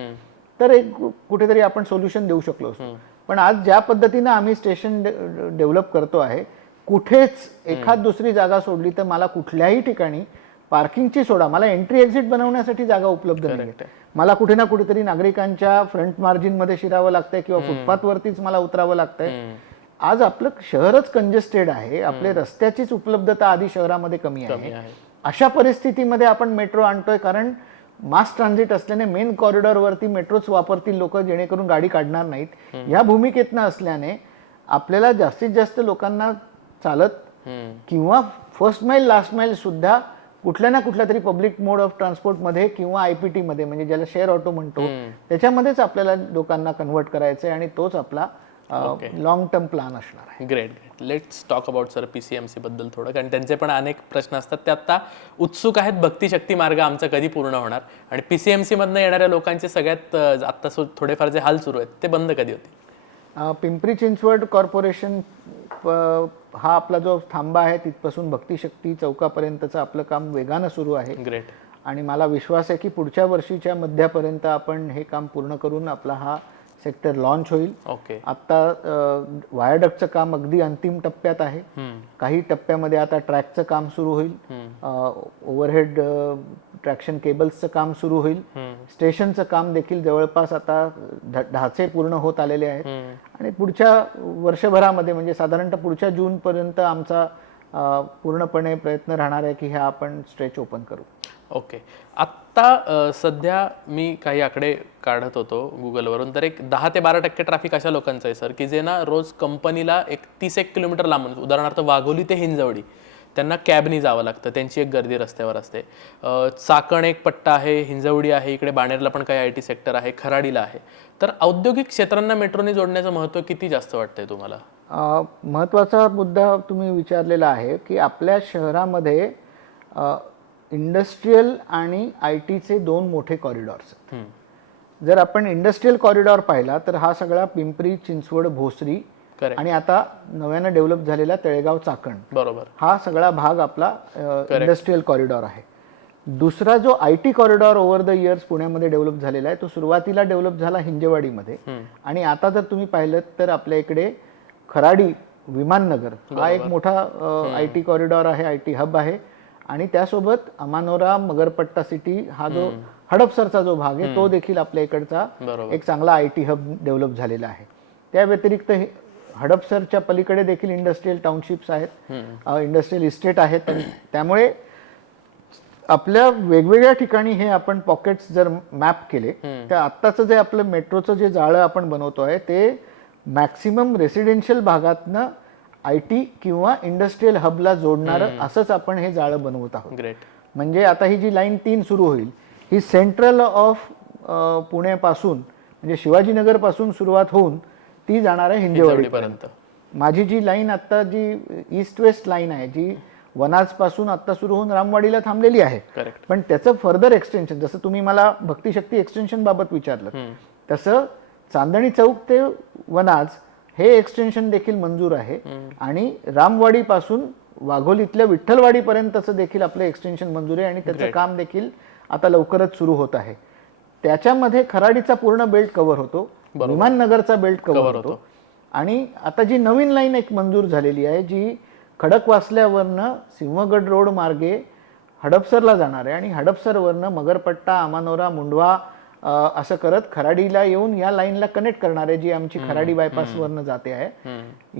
तर एक कुठेतरी आपण सोल्युशन देऊ शकलो असतो. पण आज ज्या पद्धतीनं आम्ही स्टेशन डेव्हलप करतो आहे, कुठेच एखाद दुसरी जागा सोडली तर मला कुठल्याही ठिकाणी पार्किंगची सोडा, मला एंट्री एक्झिट बनवण्यासाठी जागा उपलब्ध नाही. मला कुठे ना कुठेतरी नागरिकांच्या फ्रंट मार्जिन मध्ये शिरावं लागतंय किंवा फुटपाथवरतीच मला उतरावं लागतंय. आज आपलं शहरच कंजेस्टेड आहे. आपले रस्त्याचीच उपलब्धता आधी शहरामध्ये कमी आहे. अशा परिस्थितीमध्ये आपण मेट्रो आणतोय कारण मास ट्रान्झिट असल्याने मेन कॉरिडॉरवरती मेट्रोच वापरतील लोक, जेणेकरून गाडी काढणार नाहीत. या भूमिकेतनं असल्याने आपल्याला जास्तीत जास्त लोकांना चालत किंवा फर्स्ट माईल लास्ट माईल सुद्धा कुठल्या ना कुठल्या तरी पब्लिक मोड ऑफ ट्रान्सपोर्टमध्ये किंवा IPT मध्ये, म्हणजे ज्याला शेअर ऑटो म्हणतो, त्याच्यामध्येच आपल्याला लोकांना कन्व्हर्ट करायचं आहे आणि तोच आपला लॉंग टर्म प्लॅन असणार आहे. Great. Let's talk about sir PCMC बद्दल थोडं, कारण त्यांचे पण अनेक प्रश्न असतात. ते आता उत्सुक आहेत, भक्ती शक्ती मार्ग आमचा कधी पूर्ण होणार आणि PCMC मधनं येणाऱ्या लोकांचे सगळ्यात आता थोडेफार जे हाल सुरू आहेत ते बंद कधी होतील? पिंपरी चिंचवड कॉर्पोरेशन हा आपला जो थांबा आहे तिथपासून भक्ती शक्ती चौकापर्यंतचं आपलं काम वेगानं सुरू आहे. ग्रेट. आणि मला विश्वास आहे की पुढच्या वर्षीच्या मध्यापर्यंत आपण हे काम पूर्ण करून आपला हा सेक्टर लॉन्च होईल. ओके. आता व्हायडक्टचं काम अगदी अंतिम टप्प्यात आहे. काही टप्प्यामध्ये आता ट्रॅकचं काम सुरू होईल, ओव्हरहेड ट्रॅक्शन केबल्सचं काम सुरू होईल, स्टेशनचं काम देखील जवळपास आता ढाचे पूर्ण होत आलेले आहेत आणि पुढच्या वर्षभरामध्ये म्हणजे साधारणतः पुढच्या जूनपर्यंत आमचा पूर्णपणे प्रयत्न राहणार आहे की ह्या आपण स्ट्रेच ओपन करू. ओके. आत्ता सध्या मी काही आकडे काढत होतो गुगलवरून, तर एक 10 ते 12% ट्रॅफिक अशा लोकांचं आहे सर की जे ना रोज कंपनीला 31 किलोमीटर लांबून, उदाहरणार्थ वाघोली ते हिंजवडी, त्यांना कॅबनी जावं लागतं, त्यांची एक गर्दी रस्त्यावर असते. चाकण एक पट्टा आहे, हिंजवडी आहे, इकडे बाणेरला पण काही IT सेक्टर आहे, खराडीला आहे. तर औद्योगिक क्षेत्रांना मेट्रोने जोडण्याचं महत्त्व किती जास्त वाटतंय तुम्हाला? महत्त्वाचा मुद्दा तुम्ही विचारलेला आहे की आपल्या शहरामध्ये इंडस्ट्रीयल आणि IT चे 2 मोठे कॉरिडॉर्स आहेत. जर आपण इंडस्ट्रीयल कॉरिडॉर पाहिला तर हा सगळा पिंपरी चिंचवड भोसरी आणि आता नव्यानं डेव्हलप झालेला तळेगाव चाकण, बरोबर, हा सगळा भाग आपला इंडस्ट्रीयल कॉरिडॉर आहे. दुसरा जो IT corridor over the years पुण्यामध्ये डेव्हलप झालेला आहे तो सुरुवातीला डेव्हलप झाला हिंजवाडीमध्ये, आणि आता जर तुम्ही पाहिलं तर आपल्या इकडे खराडी विमाननगर हा एक मोठा IT कॉरिडॉर आहे, IT हब आहे. आणि त्यासोबत अमानोरा मगरपट्टा सिटी हा जो हडपसरचा जो भाग आहे तो देखील आपल्या इकडचा एक चांगला IT हब डेव्हलप झालेला आहे. त्या व्यतिरिक्त हडपसरच्या पलीकडे देखील इंडस्ट्रीयल टाउनशिप्स आहेत, इंडस्ट्रीयल इस्टेट आहेत. त्यामुळे आपल्या वेगवेगळ्या ठिकाणी हे आपण पॉकेट्स जर मॅप केले तर आत्ताचं जे आपलं मेट्रोचं जे जाळं आपण बनवतो आहे ते मॅक्सिमम रेसिडेन्शियल भागातनं IT किंवा इंडस्ट्रीयल हबला जोडणारं असंच आपण हे जाळं बनवत आहोत. ग्रेट. म्हणजे आता ही जी लाईन 3 सुरू होईल ही सेंट्रल ऑफ पुण्यापासून म्हणजे शिवाजीनगर पासून सुरुवात होऊन ती जाणार आहे हिंजवडीपर्यंत. माझी जी लाईन आता जी ईस्ट वेस्ट लाईन आहे जी वनाज पासून आता सुरू होऊन रामवाडीला थांबलेली आहे, पण त्याचं फर्दर एक्सटेन्शन, जसं तुम्ही मला भक्तिशक्ती एक्सटेन्शन बाबत विचारलं तसं चांदणी चौक ते वनाज हे एक्सटेन्शन देखील मंजूर आहे. आणि रामवाडी पासून वाघोलीतल्या विठ्ठलवाडीपर्यंतचं देखील आपलं एक्सटेन्शन मंजूर आहे आणि त्याचं काम देखील आता लवकरच सुरू होत आहे. त्याच्यामध्ये खराडीचा पूर्ण बेल्ट कव्हर होतो, विमाननगरचा बेल्ट कव्हर होतो. आणि आता जी नवीन लाईन एक मंजूर झालेली आहे जी खडकवासल्यावरनं सिंहगड रोड मार्गे हडपसरला जाणार आहे आणि हडपसरवरनं मगरपट्टा, अमानोरा, मुंडवा असं करत खराडीला येऊन या लाईनला कनेक्ट करणार आहे जी आमची खराडी बायपासवरनं जाते आहे.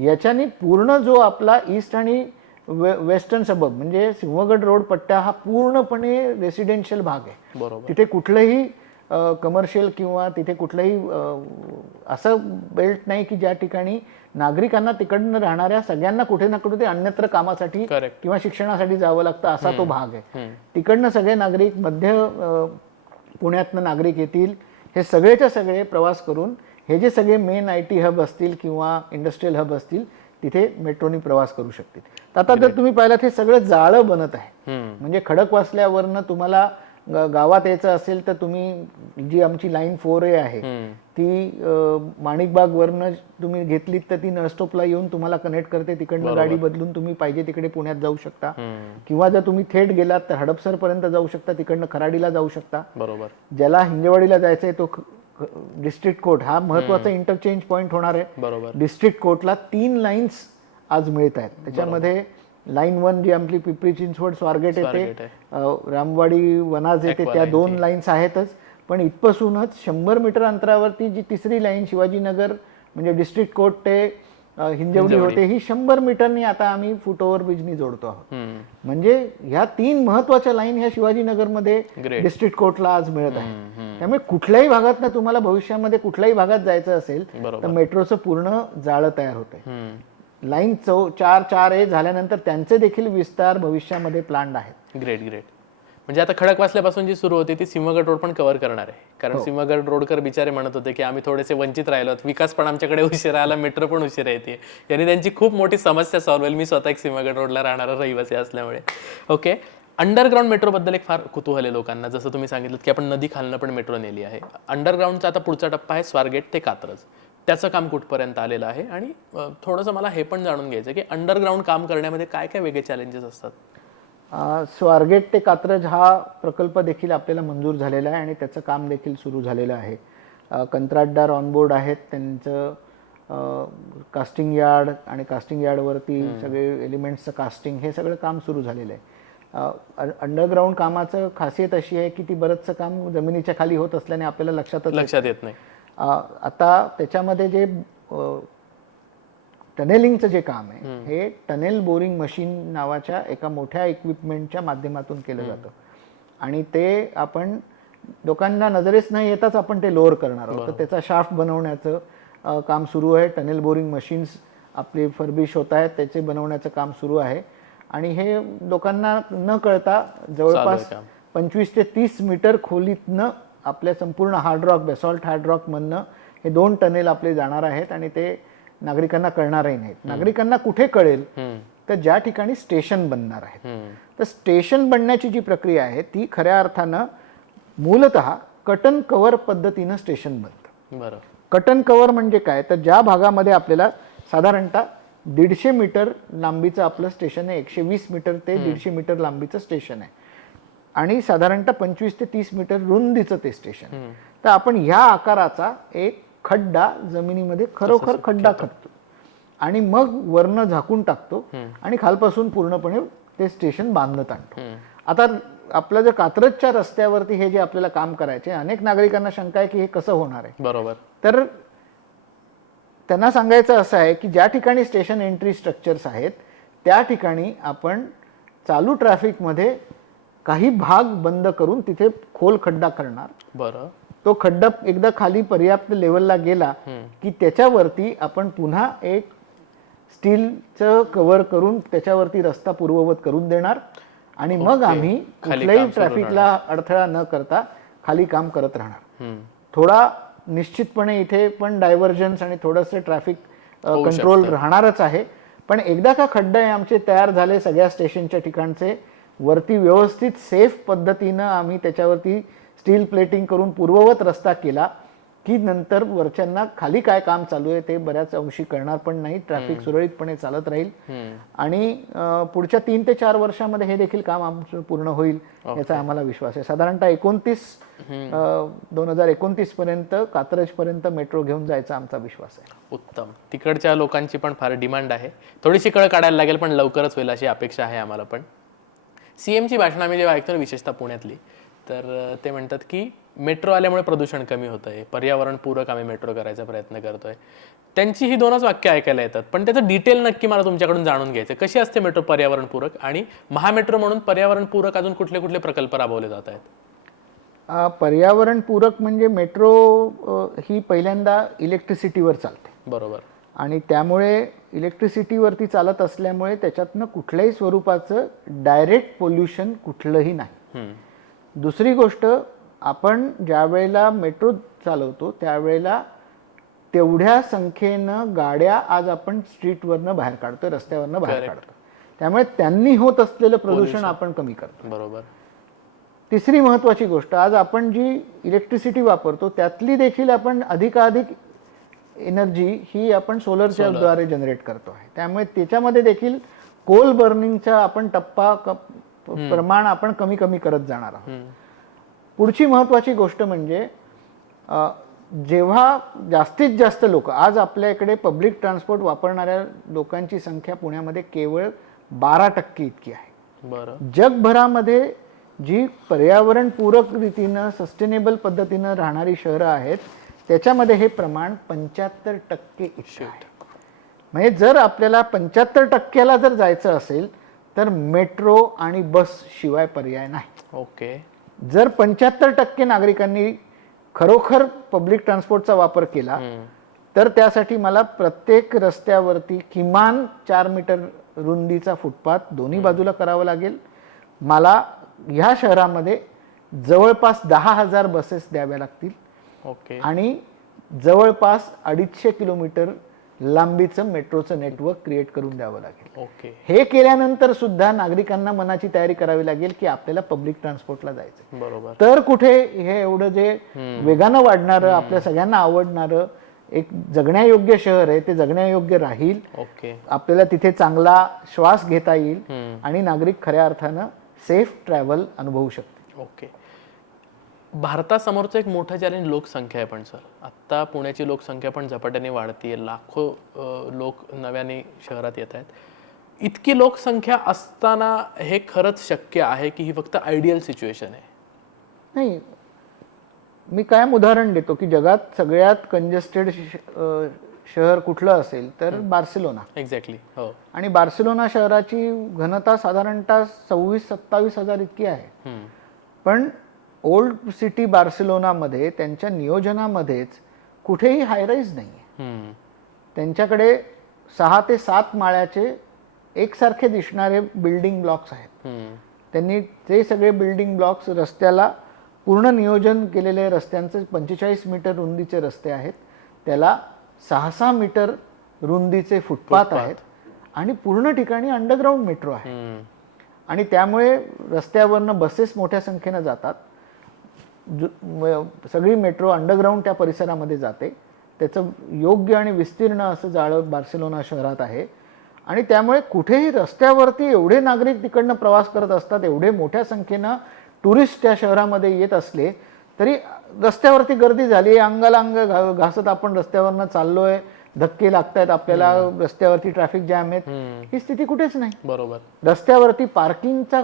याच्याने पूर्ण जो आपला ईस्ट आणि वेस्टर्न सबब म्हणजे सिंहगड रोड पट्टा हा पूर्णपणे रेसिडेन्शियल भाग आहे. तिथे कुठलंही कमर्शियल किंवा तिथे कुठलंही असं बेल्ट नाही की ज्या ठिकाणी नागरिकांना तिकडनं राहणाऱ्या सगळ्यांना कुठे ना कुठे अन्यत्र कामासाठी किंवा शिक्षणासाठी जावं लागतं असा तो भाग आहे. तिकडनं सगळे नागरिक मध्य पुण्यातनं नागरिक येतील, हे सगळेच्या सगळे प्रवास करून हे जे सगळे मेन IT हब असतील किंवा इंडस्ट्रीयल हब असतील तिथे मेट्रोनी प्रवास करू शकतील. आता जर तुम्ही पाहिलं हे सगळं जाळं बनत आहे. म्हणजे खडकवासल्यावरनं तुम्हाला गावात यायचं असेल तर तुम्ही जी आमची लाईन 4A आहे ती माणिकबागवरनं तुम्ही घेतलीत तर ती नळस्टॉपला येऊन तुम्हाला कनेक्ट करते, तिकडनं गाडी बदलून तुम्ही पाहिजे तिकडे पुण्यात जाऊ शकता. किंवा जर तुम्ही थेट गेलात तर हडपसर पर्यंत जाऊ शकता, तिकडनं खराडीला जाऊ शकता. बरोबर. ज्याला हिंजवाडीला जायचंय तो डिस्ट्रिक्ट कोर्ट हा महत्वाचा इंटरचेंज पॉईंट होणार आहे. बरोबर. डिस्ट्रिक्ट कोर्टला 3 लाईन्स आज मिळत आहेत. त्याच्यामध्ये लाईन 1 जी आपली पिंपरी चिंचवड स्वारगेट येते, रामवाडी वनाज येते, त्या 2 लाईन्स आहेतच. पण इथपासूनच 100 मीटर अंतरावरती जी तिसरी लाईन शिवाजीनगर म्हणजे डिस्ट्रिक्ट कोर्ट ते हिंजवडी होते ही 100 मीटरनी आता आम्ही फुट ओव्हर ब्रिजनी जोडतो आहोत. म्हणजे ह्या 3 महत्वाच्या लाईन ह्या शिवाजीनगरमध्ये डिस्ट्रिक्ट कोर्टला आज मिळत आहे. त्यामुळे कुठल्याही भागात तुम्हाला भविष्यामध्ये कुठल्याही भागात जायचं असेल तर मेट्रोचं पूर्ण जाळं तयार होतंय. लाईन 4A झाल्यानंतर त्यांचे देखील विस्तार भविष्यामध्ये प्लॅन्ड आहेत. Great great. म्हणजे आता खडकवासल्यापासून जी सुरू होती ती सिंहगड रोड पण कव्हर करणार आहे, कारण सिंहगड रोडकर बिचारे म्हणत होते की आम्ही थोडेसे वंचित राहिलो, विकास पण आमच्याकडे उशिरा आला, मेट्रो पण उशिरा येते. यांनी त्यांची खूप मोठी समस्या सॉल्व्ह होईल. मी स्वतः एक सिंहगड रोडला राहणारा रहिवासी असल्यामुळे. ओके. अंडरग्राऊंड मेट्रोबद्दल एक फार कुतूहल आहे लोकांना. जसं तुम्ही सांगितलं की आपण नदी खालनं पण मेट्रो नेली आहे. अंडरग्राऊंडचा आता पुढचा टप्पा आहे स्वारगेट ते कात्रज. त्याचं काम कुठपर्यंत आलेलं आहे आणि थोडंसं मला हे पण जाणून घ्यायचं की अंडरग्राऊंड काम करण्यामध्ये काय काय वेगळे चॅलेंजेस असतात? स्वारगेट ते कात्रज हा प्रकल्प देखील आपल्याला मंजूर झालेला आहे आणि त्याचं काम देखील सुरू झालेलं आहे. कंत्राटदार ऑनबोर्ड आहेत, त्यांचं कास्टिंग यार्ड आणि कास्टिंग यार्डवरती सगळे एलिमेंट्सचं कास्टिंग हे सगळं काम सुरू झालेलं आहे. अंडरग्राऊंड कामाचं खासियत अशी आहे की ती बरंचसं काम जमिनीच्या खाली होत असल्याने आपल्याला लक्षात येत नाही. नाही. आता त्याच्यामध्ये जे टनेलिंगचं जे काम आहे हे टनेल बोरिंग मशीन नावाच्या एका मोठ्या इक्विपमेंटच्या माध्यमातून केलं जातं आणि ते आपण लोकांना नजरेस न येताच आपण ते लोअर करणार आहोत. तर त्याचा शाफ्ट बनवण्याचं काम सुरू आहे. टनेल बोरिंग मशीन्स आपले फर्बिश होत आहेत, त्याचे बनवण्याचं काम सुरू आहे आणि हे लोकांना न कळता जवळपास 25 ते 30 मीटर खोलीतनं आपल्या संपूर्ण hard rock, basalt hard rock मधनं हे 2 टनेल आपले जाणार आहेत आणि ते नागरिकांना कळणारही नाहीत. नागरिकांना कुठे कळेल तर ज्या ठिकाणी स्टेशन बनणार आहेत. तर स्टेशन बनण्याची जी प्रक्रिया आहे ती खऱ्या अर्थानं मूलतः कटन कव्हर पद्धतीनं स्टेशन बनतं. बरं. कटन कव्हर म्हणजे काय तर ज्या भागामध्ये आपल्याला साधारणतः 150 मीटर लांबीचं आपलं स्टेशन आहे, 120 मीटर ते 150 मीटर लांबीचं स्टेशन आहे आणि साधारणतः 25 ते 30 मीटर रुंदीचं ते स्टेशन. तर आपण ह्या आकाराचा एक खड्डा जमिनीमध्ये खरोखर खड्डा खणतो आणि मग वरनं झाकून टाकतो आणि खालपासून पूर्णपणे ते स्टेशन बांधत आणतो. आता आपलं जर कात्रजच्या रस्त्यावरती हे जे आपल्याला काम करायचे, अनेक नागरिकांना शंका आहे की हे कसं होणार आहे. बरोबर. तर त्यांना सांगायचं असं आहे की ज्या ठिकाणी स्टेशन एंट्री स्ट्रक्चर्स आहेत त्या ठिकाणी आपण चालू ट्रॅफिकमध्ये काही भाग बंद करून तिथे खोल खड्डा करणार. बरं. तो खड्डा एकदा खाली पर्याप्त लेवलला गेला की त्याच्यावरती आपण पुन्हा एक स्टीलचं कव्हर करून त्याच्यावरती रस्ता पूर्ववत करून देणार आणि मग आम्ही कुठल्याही ट्रॅफिकला अडथळा न करता खाली काम करत राहणार. थोडा निश्चितपणे इथे पण डायव्हर्जन्स आणि थोडंसं ट्रॅफिक कंट्रोल राहणारच आहे. पण एकदा का खड्डे आमचे तयार झाले सगळ्या स्टेशनच्या ठिकाणचे, वरती व्यवस्थित सेफ पद्धतीनं आम्ही त्याच्यावरती स्टील प्लेटिंग करून पूर्ववत रस्ता केला की नंतर वरच्यांना खाली काय काम चालू आहे ते बऱ्याच अंशी कळणार पण नाही. ट्रॅफिक सुरळीतपणे चालत राहील आणि पुढच्या 3 ते 4 वर्षामध्ये हे देखील काम आमचं पूर्ण होईल याचा आम्हाला विश्वास आहे. साधारणतः 2029 पर्यंत कात्रज पर्यंत मेट्रो घेऊन जायचा आमचा विश्वास आहे. उत्तम. तिकडच्या लोकांची पण फार डिमांड आहे. थोडीशी कळ काढायला लागेल पण लवकरच होईल अशी अपेक्षा आहे आम्हाला पण. सीएमची भाषण आम्ही जेव्हा ऐकतो विशेषतः पुण्यातली, तर ते म्हणतात की मेट्रो आल्यामुळे प्रदूषण कमी होत आहे, पर्यावरणपूरक आम्ही मेट्रो करायचा प्रयत्न करतोय. त्यांची ही 2च वाक्य ऐकायला येतात पण त्याचं डिटेल नक्की मला तुमच्याकडून जाणून घ्यायचं. कशी असते मेट्रो पर्यावरणपूरक आणि महामेट्रो म्हणून पर्यावरणपूरक अजून कुठले कुठले प्रकल्प राबवले जात आहेत? पर्यावरणपूरक म्हणजे मेट्रो ही पहिल्यांदा इलेक्ट्रिसिटीवर चालते. बरोबर. आणि त्यामुळे इलेक्ट्रिसिटीवरती चालत असल्यामुळे त्याच्यातनं कुठल्याही स्वरूपाचं डायरेक्ट पोल्युशन कुठलंही नाही. दुसरी गोष्ट, आपण ज्या वेळेला मेट्रो चालवतो त्यावेळेला तेवढ्या संख्येनं गाड्या आज आपण स्ट्रीटवरनं बाहेर काढतो, रस्त्यावरनं बाहेर काढतो. त्यामुळे त्यांनी होत असलेलं प्रदूषण आपण कमी करतो. बरोबर. तिसरी महत्वाची गोष्ट, आज आपण जी इलेक्ट्रिसिटी वापरतो त्यातली देखील आपण अधिकाधिक एनर्जी ही आपण सोलरच्या द्वारे जनरेट करतो आहे. त्यामुळे त्याच्यामध्ये देखील कोल बर्निंगचा आपण प्रमाण आपण कमी कमी करत जाणार आहोत. पुढची महत्वाची गोष्ट म्हणजे जेव्हा जास्तीत जास्त लोक, आज आपल्या इकडे पब्लिक ट्रान्सपोर्ट वापरणाऱ्या लोकांची संख्या पुण्यामध्ये केवळ 12% इतकी आहे. बरं. जगभरामध्ये जी पर्यावरणपूरक रीतीनं सस्टेनेबल पद्धतीनं राहणारी शहरं आहेत त्याच्यामध्ये हे प्रमाण 75% इतकं आहे. म्हणजे जर आपल्याला 75%ला जर जायचं असेल तर मेट्रो आणि बस शिवाय पर्याय नाही. ओके. जर 75% नागरिकांनी खरोखर पब्लिक ट्रान्सपोर्टचा वापर केला तर त्यासाठी मला प्रत्येक रस्त्यावरती किमान 4 मीटर रुंदीचा फुटपाथ दोन्ही बाजूला करावा लागेल. मला ह्या शहरामध्ये जवळपास 10,000 बसेस द्याव्या लागतील. ओके. आणि जवळपास 250 किलोमीटर लांबीचं मेट्रोचं नेटवर्क क्रिएट करून द्यावं लागेल. ओके. हे केल्यानंतर सुद्धा नागरिकांना मनाची तयारी करावी लागेल की आपल्याला पब्लिक ट्रान्सपोर्टला जायचं. बरोबर. तर कुठे हे एवढं जे वेगानं वाढणारं, आपल्या सगळ्यांना आवडणारं एक जगण्यायोग्य शहर आहे ते जगण्यायोग्य राहील. ओके. आपल्याला तिथे चांगला श्वास घेता येईल आणि नागरिक खऱ्या अर्थानं सेफ ट्रॅव्हल अनुभवू शकतील. ओके. भारतासमोरचं एक मोठं चॅलेंज लोकसंख्या आहे. पण सर आत्ता पुण्याची लोकसंख्या पण झपाट्याने वाढतीये, लाखो लोक नव्याने शहरात येत आहेत. इतकी लोकसंख्या असताना हे खरंच शक्य आहे की ही फक्त आयडियल सिच्युएशन आहे? नाही, मी कायम उदाहरण देतो की जगात सगळ्यात कंजेस्टेड शहर कुठलं असेल तर बार्सिलोना. एक्झॅक्टली. हो. आणि बार्सिलोना शहराची घनता साधारणतः 26-27 हजार इतकी आहे. पण ओल्ड सिटी बार्सिलोनामध्ये त्यांच्या नियोजनामध्येच कुठेही हायराईज नाही आहे. त्यांच्याकडे 6 ते 7 माळ्याचे एकसारखे दिसणारे बिल्डिंग ब्लॉक्स आहेत. त्यांनी ते सगळे बिल्डिंग ब्लॉक्स रस्त्याला पूर्ण नियोजन केलेले रस्त्यांचे 45 मीटर रुंदीचे रस्ते आहेत. त्याला 6-6 मीटर रुंदीचे फुटपाथ आहेत आणि पूर्ण ठिकाणी अंडरग्राऊंड मेट्रो आहे. आणि त्यामुळे रस्त्यावरनं बसेस मोठ्या संख्येनं जातात. सगळी मेट्रो अंडरग्राऊंड त्या परिसरामध्ये जाते. त्याचं योग्य आणि विस्तीर्ण असं जाळं बार्सिलोना शहरात आहे. आणि त्यामुळे कुठेही रस्त्यावरती एवढे नागरिक तिकडनं प्रवास करत असतात, एवढे मोठ्या संख्येनं टुरिस्ट त्या शहरामध्ये येत असले तरी रस्त्यावरती गर्दी झाली, अंगाला अंग घासत आपण रस्त्यावरनं चाललोय, धक्के लागतायत आपल्याला, रस्त्यावरती ट्रॅफिक जॅम आहेत, ही स्थिती कुठेच नाही. बरोबर. रस्त्यावरती पार्किंगचा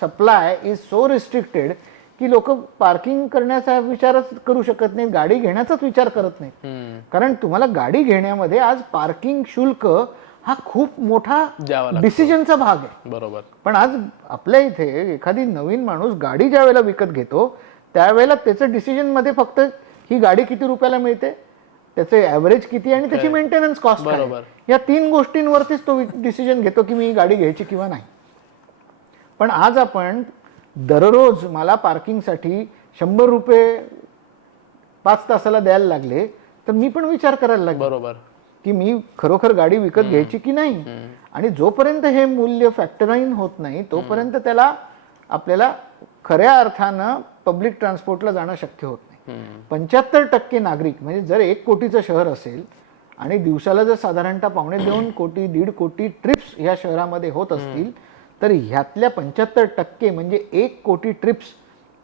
सप्लाय इज सो रिस्ट्रिक्टेड की लोक पार्किंग करण्याचा विचारच करू शकत नाहीत, गाडी घेण्याचाच विचार करत नाहीत. कारण तुम्हाला गाडी घेण्यामध्ये आज पार्किंग शुल्क हा खूप मोठा डिसिजनचा भाग आहे. बरोबर. पण आज आपल्या इथे एखादी नवीन माणूस गाडी ज्या वेळेला विकत घेतो त्यावेळेला त्याचं डिसिजन मध्ये फक्त ही गाडी किती रुपयाला मिळते, त्याचे ॲव्हरेज किती आणि त्याची मेंटेनन्स कॉस्ट काय, या 3 गोष्टींवरतीच तो डिसिजन घेतो की मी ही गाडी घ्यायची किंवा नाही. पण आज आपण दररोज मला पार्किंगसाठी 100 रुपये 5 तासाला द्यायला लागले तर मी पण विचार करायला लागलो. बरोबर. की मी खरोखर गाडी विकत घ्यायची की नाही. आणि जोपर्यंत हे मूल्य फॅक्टराईन होत नाही तोपर्यंत त्याला आपल्याला खऱ्या अर्थानं पब्लिक ट्रान्सपोर्टला जाणं शक्य होत नाही. 75% नागरिक म्हणजे जर 1 कोटीचं शहर असेल आणि दिवसाला जर साधारणतः 2.25 कोटी 1.5 कोटी ट्रिप्स या शहरामध्ये होत असतील तर ह्यातल्या 75% म्हणजे 1 कोटी ट्रिप्स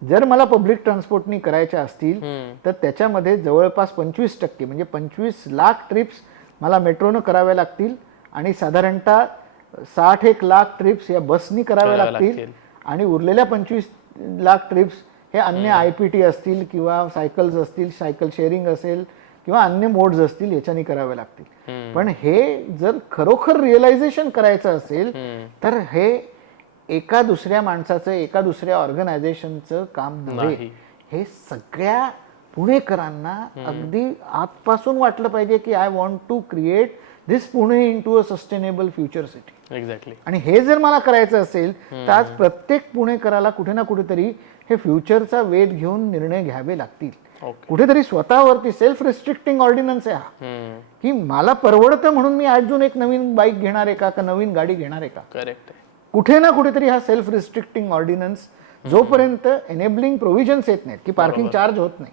जर मला पब्लिक ट्रान्सपोर्टनी करायच्या असतील तर त्याच्यामध्ये जवळपास 25% म्हणजे 25 लाख ट्रिप्स मला मेट्रोनं कराव्या लागतील आणि साधारणतः 61 लाख ट्रिप्स या बसनी कराव्या लागतील आणि उरलेल्या 25 लाख ट्रिप्स हे अन्य IPT असतील किंवा सायकल्स असतील, सायकल शेअरिंग असेल किंवा अन्य मोड्स असतील याच्यानी करावे लागतील. पण हे जर खरोखर रिअलायझेशन करायचं असेल तर हे एका दुसऱ्या माणसाचं, एका दुसऱ्या ऑर्गनायझेशनचं काम नव्हे. हे सगळ्या पुणेकरांना अगदी आतपासून वाटलं पाहिजे की I want to create this Pune into a sustainable future city. Exactly. आणि हे जर मला करायचं असेल तर आज प्रत्येक पुणेकराला कुठे ना कुठेतरी हे फ्युचरचा वेध घेऊन निर्णय घ्यावे लागतील. कुठेतरी स्वतःवरती सेल्फ रिस्ट्रिक्टिंग ऑर्डिनन्स आहे हा की मला परवडतं म्हणून मी अजून एक नवीन बाईक घेणार आहे का नवीन गाडी घेणार आहे का. करेक्ट. कुठे ना कुठेतरी हा सेल्फ रिस्ट्रिक्टिंग ऑर्डिनन्स जोपर्यंत एनेबलिंग प्रोव्हिजन्स येत नाहीत की पार्किंग चार्ज होत नाही,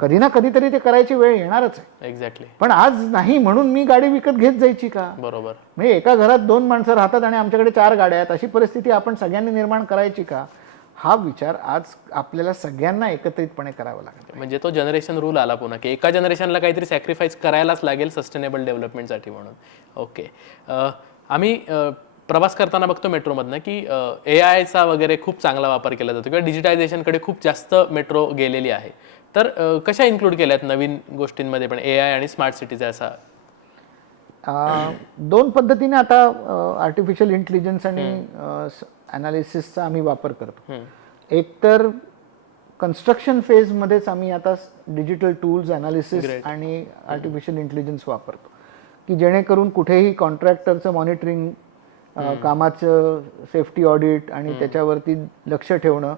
कधी ना कधीतरी ते करायची वेळ येणारच आहे. एक्झॅक्टली. पण आज नाही म्हणून मी गाडी विकत घेत जायची का. बरोबर. म्हणजे एका घरात 2 माणसं राहतात आणि आमच्याकडे 4 गाड्या आहेत, अशी परिस्थिती आपण सगळ्यांनी निर्माण करायची का. हा विचार आज आपल्याला सगळ्यांना एकत्रितपणे करावा लागेल. म्हणजे तो जनरेशन रूल आला पुन्हा की एका जनरेशनला काहीतरी सॅक्रिफाईस करायलाच लागेल सस्टेनेबल डेव्हलपमेंटसाठी म्हणून. ओके. आम्ही प्रवास करताना बघतो मेट्रोमधनं की AI चा वगैरे खूप चांगला वापर केला जातो किंवा डिजिटायझेशनकडे खूप जास्त मेट्रो गेलेली आहे. तर कशा इन्क्लूड केल्यात नवीन गोष्टींमध्ये पण AI आणि स्मार्ट सिटीचा असा. 2 पद्धतीने आता आर्टिफिशियल इंटेलिजन्स आणि अनालिसिसचा आम्ही वापर करतो. एक तर कन्स्ट्रक्शन फेजमध्येच आम्ही आता डिजिटल टूल्स अनालिसिस आणि आर्टिफिशियल इंटेलिजन्स वापरतो की जेणेकरून कुठेही कॉन्ट्रॅक्टरचं मॉनिटरिंग, कामाचं सेफ्टी ऑडिट आणि त्याच्यावरती लक्ष ठेवणं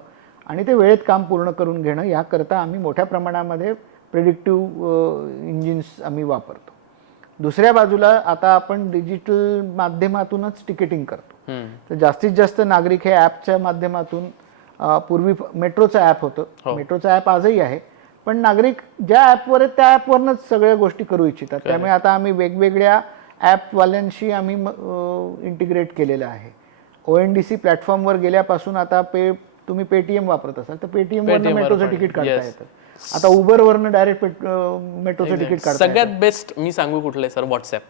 आणि ते वेळेत काम पूर्ण करून घेणं याकरता आम्ही मोठ्या प्रमाणामध्ये प्रेडिक्टिव्ह इंजिन्स आम्ही वापरतो. दुसऱ्या बाजूला आता आपण डिजिटल माध्यमातूनच तिकीटिंग करतो. तर जास्तीत जास्त नागरिक हे ॲपच्या माध्यमातून, पूर्वी मेट्रोचं ॲप होतं, मेट्रोचं ॲप आजही आहे, पण नागरिक ज्या ॲपवर आहेत त्या ॲपवरनंच सगळ्या गोष्टी करू इच्छितात. त्यामुळे आता आम्ही वेगवेगळ्या ॲपवाल्यांशी आम्ही इंटिग्रेट केलेलं आहे. ONDC प्लॅटफॉर्मवर गेल्यापासून आता तुम्ही पेटीएम वापरत असाल तर पेटीएमवरनं मेट्रोचं तिकीट काढता येतं. आता उबरवरनं डायरेक्ट मेट्रोचं तिकीट काढता. सगळ्यात बेस्ट मी सांगू कुठलं आहे सर, व्हॉट्सॲप.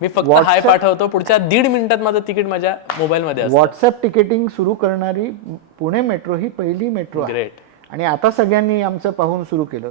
मी फक्त हाय पाठवतो, पुढच्या 1.5 मिनिटात माझं तिकीट माझ्या मोबाईलमध्ये असतं. व्हॉट्सॲप तिकीटिंग सुरू करणारी पुणे मेट्रो ही पहिली मेट्रो आहे. आणि आता सगळ्यांनी आमचं पाहून सुरू केलं.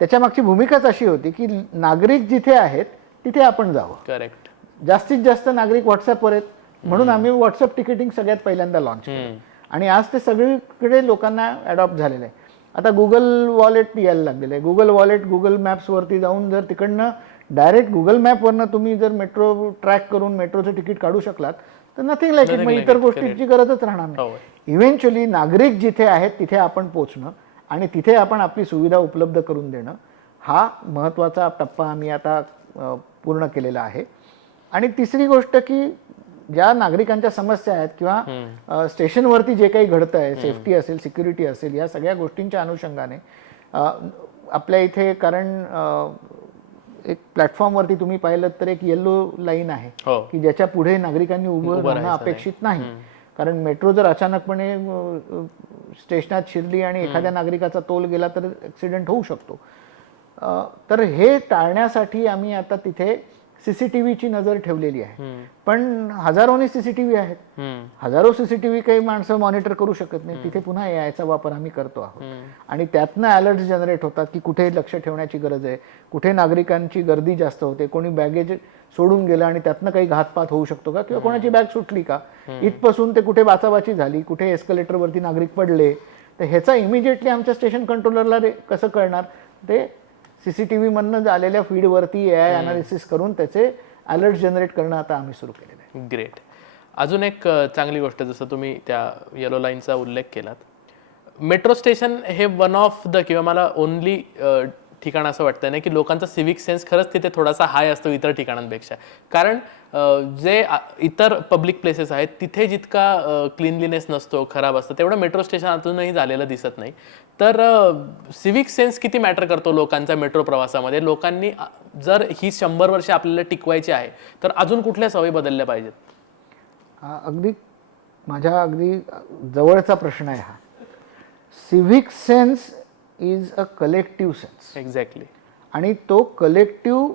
त्याच्या मागची भूमिकाच अशी होती की नागरिक जिथे आहेत तिथे आपण जावं. करेक्ट. जास्तीत जास्त नागरिक व्हॉट्सअपवर आहेत म्हणून आम्ही व्हॉट्सअप तिकिटिंग सगळ्यात पहिल्यांदा लॉन्च केलं आणि आज ते सगळीकडे लोकांना अडॉप्ट झालेलं आहे. आता गुगल वॉलेट यायला लागलेलं आहे. गुगल वॉलेट गुगल मॅप्सवरती जाऊन जर तिकडनं डायरेक्ट गुगल मॅपवरनं तुम्ही जर मेट्रो ट्रॅक करून मेट्रोचं तिकीट काढू शकलात तर नथिंग लाईक इट. मग इतर गोष्टींची गरजच राहणार नाही. इव्हेंच्युअली नागरिक जिथे आहेत तिथे आपण पोचणं आणि तिथे आपण आपली सुविधा उपलब्ध करून देणं हा महत्त्वाचा टप्पा आम्ही आता पूर्ण केलेला आहे. आणि तिसरी गोष्ट की ज्या नागरिकांच्या समस्या आहेत किंवा स्टेशनवरती जे काही घडतं आहे, सेफ्टी असेल, सिक्युरिटी असेल, या सगळ्या गोष्टींच्या अनुषंगाने आपल्या इथे कारण एक प्लॅटफॉर्मवरती तुम्ही पाहिलं तर एक येल्लो लाईन आहे की ज्याच्या पुढे नागरिकांनी उभं राहणं अपेक्षित नाही. कारण मेट्रो जर अचानकपणे स्टेशनात शिरली आणि एखाद्या नागरिकाचा तोल गेला तर ॲक्सिडेंट होऊ शकतो. तर हे टाळण्यासाठी आम्ही आता तिथे सीसीटीव्हीची नजर ठेवलेली आहे. पण हजारोनी सीसीटीव्ही आहेत. हजारो सीसीटीव्ही काही माणसं मॉनिटर करू शकत नाही. तिथे पुन्हा याचा वापर आम्ही करतो आहोत आणि त्यातनं अलर्ट जनरेट होतात की कुठे लक्ष ठेवण्याची गरज आहे, कुठे नागरिकांची गर्दी जास्त होते, कोणी बॅगेज सोडून गेलं आणि त्यातनं काही घातपात होऊ शकतो का किंवा कोणाची बॅग सुटली का, इथपासून ते कुठे बाचाबाची झाली, कुठे एस्कलेटरवरती नागरिक पडले, तर ह्याचा इमिजिएटली आमच्या स्टेशन कंट्रोलरला कसं कळणार. ते सीसीटीव्ही मधनं आलेल्या फीडवरती AI अनालिसिस करून त्याचे अलर्ट जनरेट करणं आता आम्ही सुरू केलेलं आहे. ग्रेट. अजून एक चांगली गोष्ट जसं तुम्ही त्या येलो लाईनचा उल्लेख केलात, मेट्रो स्टेशन हे वन ऑफ द किंवा मला ओनली ठिकाण असं वाटतं ना की लोकांचा सिव्हिक सेन्स खरंच तिथे थोडासा हाय असतो इतर ठिकाणांपेक्षा. कारण जे इतर पब्लिक प्लेसेस आहेत तिथे जितका क्लिनलीनेस नसतो, खराब असतं, तेवढं मेट्रो स्टेशन अजूनही झालेलं दिसत नाही. तर सिव्हिक सेन्स किती मॅटर करतो लोकांचा मेट्रो प्रवासामध्ये. लोकांनी जर ही 100 वर्ष आपल्याला टिकवायची आहे तर अजून कुठल्या सवयी बदलल्या पाहिजेत. अगदी माझ्या अगदी जवळचा प्रश्न आहे हा. Civic sense is a collective sense. Exactly. आणि तो कलेक्टिव्ह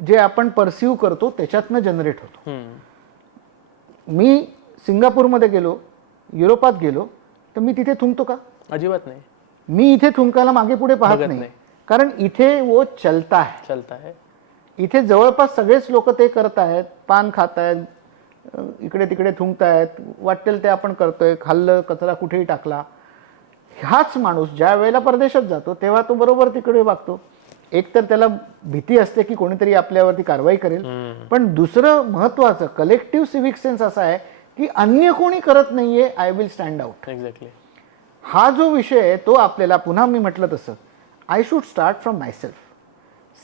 जे आपण परसिव्ह करतो त्याच्यातनं जनरेट होतो. मी सिंगापूरमध्ये गेलो, युरोपात गेलो तर मी तिथे थुंकतो का? अजिबात नाही. मी इथे थुंकायला मागे पुढे पाहत नाही. कारण इथे वो चलता है. इथे जवळपास सगळेच लोक ते करत आहेत. पान खात आहेत, इकडे तिकडे थुंकतायत, वाटेल ते आपण करतोय. खाल्लं, कचरा कुठेही टाकला. हाच माणूस ज्या वेळेला परदेशात जातो तेव्हा तो बरोबर तिकडे वागतो. एक तर त्याला भीती असते की कोणीतरी आपल्यावरती कारवाई करेल, पण दुसरं महत्वाचं कलेक्टिव्ह सिव्हिक सेन्स असा आहे की अन्य कोणी करत नाहीये, I will stand out. Exactly. हा जो विषय आहे तो आपल्याला, पुन्हा मी म्हटलं तसं, I should start from myself.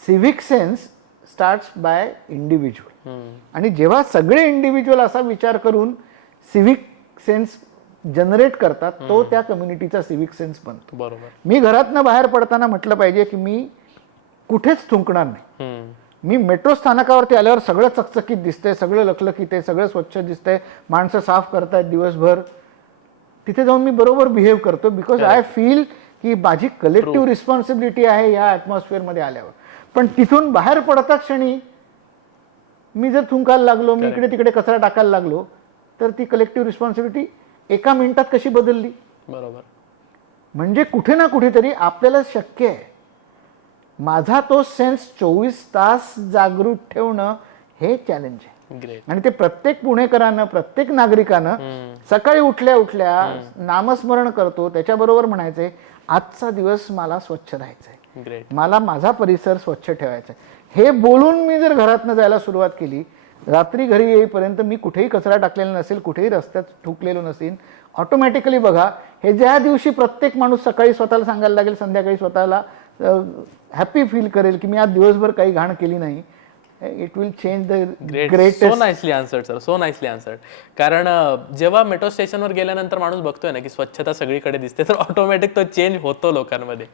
Civic sense starts by individual. आणि जेव्हा सगळे इंडिव्हिज्युअल असा विचार करून सिव्हिक सेन्स जनरेट करतात तो त्या कम्युनिटीचा सिव्हिक सेन्स बनतो. बरोबर. मी घरातनं बाहेर पडताना म्हटलं पाहिजे की मी कुठेच थुंकणार नाही. मी मेट्रो स्थानकावरती आल्यावर सगळं चकचकीत दिसतंय, सगळं लखलखीत आहे, सगळं स्वच्छ दिसतंय, माणसं साफ करतायत दिवसभर, तिथे जाऊन मी बरोबर बिहेव करतो. बिकॉज आय फील की माझी कलेक्टिव्ह रिस्पॉन्सिबिलिटी आहे या ॲटमॉस्फिअरमध्ये आल्यावर. पण तिथून बाहेर पडता क्षणी मी जर थुंकायला लागलो, मी इकडे तिकडे कचरा टाकायला लागलो, तर ती कलेक्टिव्ह रिस्पॉन्सिबिलिटी एका मिनिटात कशी बदलली. बरोबर. म्हणजे कुठे ना कुठेतरी आपल्याला शक्य आहे. माझा तो सेन्स 24 तास जागृत ठेवणं हे चॅलेंज आहे. आणि ते प्रत्येक पुणेकरानं, प्रत्येक नागरिकानं सकाळी उठल्या उठल्या नामस्मरण करतो त्याच्याबरोबर म्हणायचंय आजचा दिवस मला स्वच्छ राहायचंय, मला माझा परिसर स्वच्छ ठेवायचा आहे. हे बोलून मी जर घरातनं जायला सुरुवात केली, रात्री घरी येईपर्यंत मी कुठेही कचरा टाकलेला नसेल, कुठेही रस्त्यात थुकलेलो नसेल, ऑटोमॅटिकली बघा हे ज्या दिवशी प्रत्येक माणूस सकाळी स्वतःला सांगायला लागेल, संध्याकाळी स्वतःला हॅपी फील करेल की मी आज दिवसभर काही घाण केली नाही, it will change the greatest. So nicely answered sir, so nicely answered. कारण जेव्हा मेट्रो स्टेशनवर गेल्यानंतर माणूस बघतोय ना की स्वच्छता सगळीकडे दिसते तर ऑटोमॅटिक तो चेंज होतो लोकांमध्ये.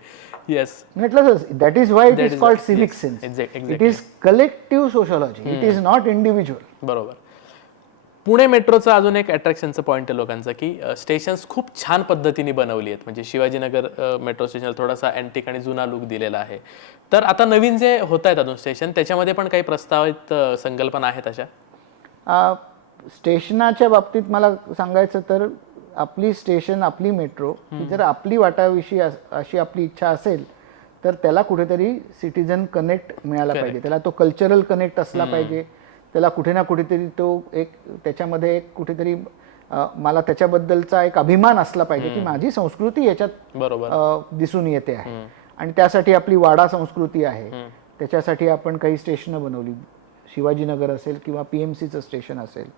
येस, म्हटलं that is why it is called civic sense. It is collective sociology, it is not individual. बरोबर. पुणे मेट्रोचं अजून एक अट्रॅक्शनचं पॉईंट आहे लोकांचं की स्टेशन्स खूप छान पद्धतीने बनवली आहेत. म्हणजे शिवाजीनगर मेट्रो स्टेशनला थोडासा अँटिक आणि जुना लुक दिलेला आहे. तर आता नवीन जे होत आहेत अजून स्टेशन, त्याच्यामध्ये पण काही प्रस्तावित संकल्पना आहेत अशा? स्टेशनाच्या बाबतीत मला सांगायचं तर आपली स्टेशन, आपली मेट्रो जर आपली वाटाविषयी अशी आपली इच्छा असेल तर त्याला कुठेतरी सिटीजन कनेक्ट मिळाला पाहिजे, त्याला तो कल्चरल कनेक्ट असला पाहिजे, त्याला कुठे ना कुठेतरी तो एक त्याच्यामध्ये एक कुठेतरी मला त्याच्याबद्दलचा एक अभिमान असला पाहिजे की माझी संस्कृती याच्यात बरोबर दिसून येते आहे. आणि त्यासाठी आपली वाडा संस्कृती आहे, त्याच्यासाठी आपण काही स्टेशनं बनवली, शिवाजीनगर असेल किंवा PMCचं स्टेशन असेल,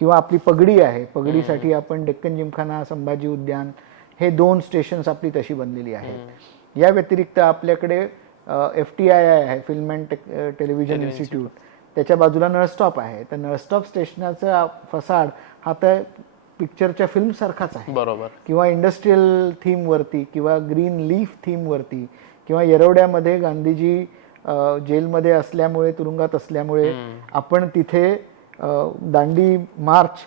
किंवा आपली पगडी आहे, पगडीसाठी आपण डेक्कन जिमखाना, संभाजी उद्यान, हे 2 स्टेशन्स आपली तशी बनलेली आहेत. या व्यतिरिक्त आपल्याकडे FTII आहे, फिल्म अँड टेलिव्हिजन इन्स्टिट्यूट, त्याच्या बाजूला नळस्टॉप आहे. तर नळस्टॉप स्टेशनाचा फसाड हा तर पिक्चरच्या फिल्म सारखाच आहे, बरोबर, किंवा इंडस्ट्रियल थीम वरती किंवा ग्रीन लीफ थीम वरती, किंवा येरवड्यामध्ये गांधीजी जेलमध्ये असल्यामुळे, तुरुंगात असल्यामुळे आपण तिथे दांडी मार्च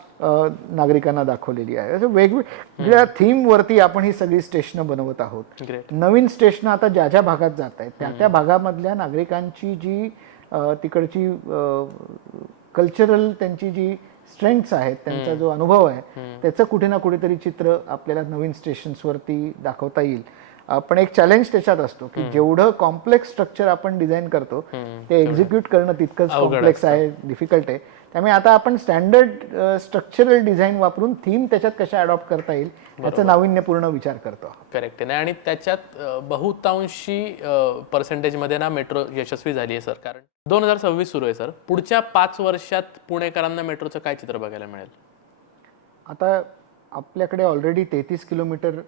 नागरिकांना दाखवलेली आहे. असं वेगवेगळ्या थीम वरती आपण ही सगळी स्टेशनं बनवत आहोत. नवीन स्टेशनं आता ज्या ज्या भागात जात आहेत त्या त्या भागामधल्या नागरिकांची जी तिकडची कल्चरल त्यांची जी स्ट्रेंथ्स आहेत, त्यांचा जो अनुभव आहे, त्याचं कुठे ना कुठेतरी चित्र आपल्याला नवीन स्टेशन्सवरती दाखवता येईल. पण एक चॅलेंज त्याच्यात असतो की जेवढं कॉम्प्लेक्स स्ट्रक्चर आपण डिझाईन करतो ते एक्झिक्यूट करणं तितकंच कॉम्प्लेक्स आहे, डिफिकल्ट आहे. त्यामुळे आता आपण स्टँडर्ड स्ट्रक्चरल डिझाईन वापरून थीम त्याच्यात कशा अडॉप्ट करता येईल याचा नाविन्यपूर्ण विचार करतो. करेक्ट आहे. आणि त्याच्यात बहुतांशी पर्सेंटेजमध्ये ना मेट्रो यशस्वी झाली आहे सर. कारण 2026 सुरू आहे सर. पुढच्या 5 वर्षात पुणेकरांना मेट्रोचं काय चित्र बघायला मिळेल? आता आपल्याकडे ऑलरेडी 33 किलोमीटर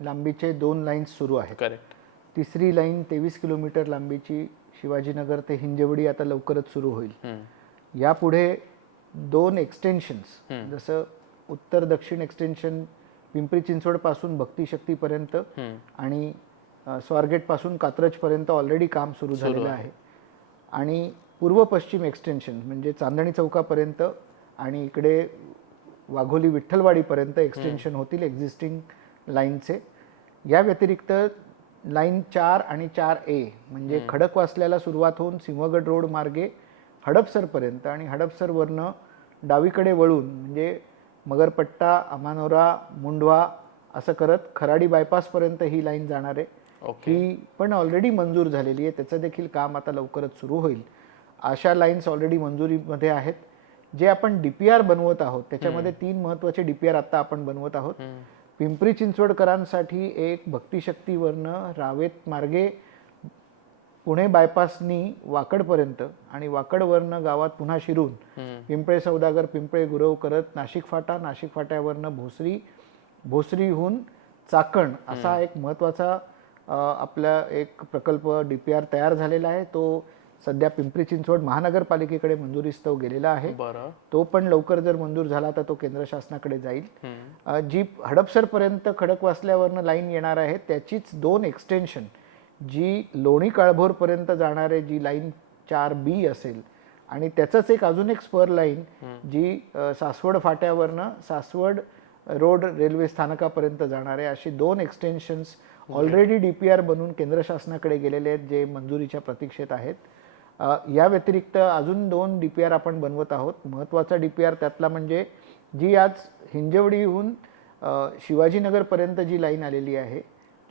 लांबीचे 2 लाईन्स सुरू आहेत. करेक्ट. तिसरी लाईन 23 किलोमीटर लांबीची शिवाजीनगर ते हिंजवडी आता लवकरच सुरू होईल. यापुढे 2 एक्सटेन्शन्स, जसं उत्तर दक्षिण एक्सटेन्शन पिंपरी चिंचवड पासून भक्तिशक्तीपर्यंत आणि स्वारगेट पासून कात्रजपर्यंत ऑलरेडी काम सुरू झालेलं आहे. आणि पूर्व पश्चिम एक्सटेन्शन म्हणजे चांदणी चौकापर्यंत आणि इकडे वाघोली विठ्ठलवाडीपर्यंत एक्सटेन्शन होतील एक्झिस्टिंग लाईनचे. या व्यतिरिक्त लाईन 4 आणि 4A म्हणजे खडकवासल्याला सुरुवात होऊन सिंहगड रोड मार्गे हडपसरपर्यंत आणि हडपसरवरनं डावीकडे वळून म्हणजे मगरपट्टा, अमानोरा, मुंडवा असं करत खराडी बायपासपर्यंत ही लाईन जाणार आहे. ही पण ऑलरेडी मंजूर झालेली आहे, त्याचं देखील काम आता लवकरच सुरू होईल. अशा लाईन्स ऑलरेडी मंजुरीमध्ये आहेत. जे आपण DPR बनवत आहोत त्याच्यामध्ये 3 महत्त्वाचे DPR आता आपण बनवत आहोत. पिंपरी चिंचवडकरांसाठी एक भक्तिशक्तीवरनं रावेत मार्गे पुणे बायपासनी वाकडपर्यंत आणि वाकडवरनं गावात पुन्हा शिरून पिंपळे सौदागर, पिंपळे गुरव करत नाशिक फाटा, नाशिक फाट्यावरनं भोसरी, भोसरीहून चाकण असा एक महत्त्वाचा आपला एक प्रकल्प DPR तयार झालेला आहे. तो सध्या पिंपरी चिंचवड महानगरपालिकेकडे मंजुरीस्तव गेलेला आहे. तो पण लवकर जर मंजूर झाला तर तो केंद्र शासनाकडे जाईल. जी हडपसरपर्यंत खडकवासल्यावरनं लाईन येणार आहे त्याचीच 2 एक्सटेन्शन, जी लोणी काळभोरपर्यंत जाणारे जी लाईन 4B असेल आणि त्याचंच एक अजून एक स्पर लाईन जी सासवड फाट्यावरनं सासवड रोड रेल्वे स्थानकापर्यंत जाणारे, अशी 2 एक्सटेन्शन्स ऑलरेडी DPR बनवून केंद्र शासनाकडे गेलेले आहेत, जे मंजुरीच्या प्रतीक्षेत आहेत. या व्यतिरिक्त अजून 2 DPR आपण बनवत आहोत. महत्त्वाचा DPR त्यातला म्हणजे जी आज हिंजवडीहून शिवाजीनगरपर्यंत जी लाईन आलेली आहे,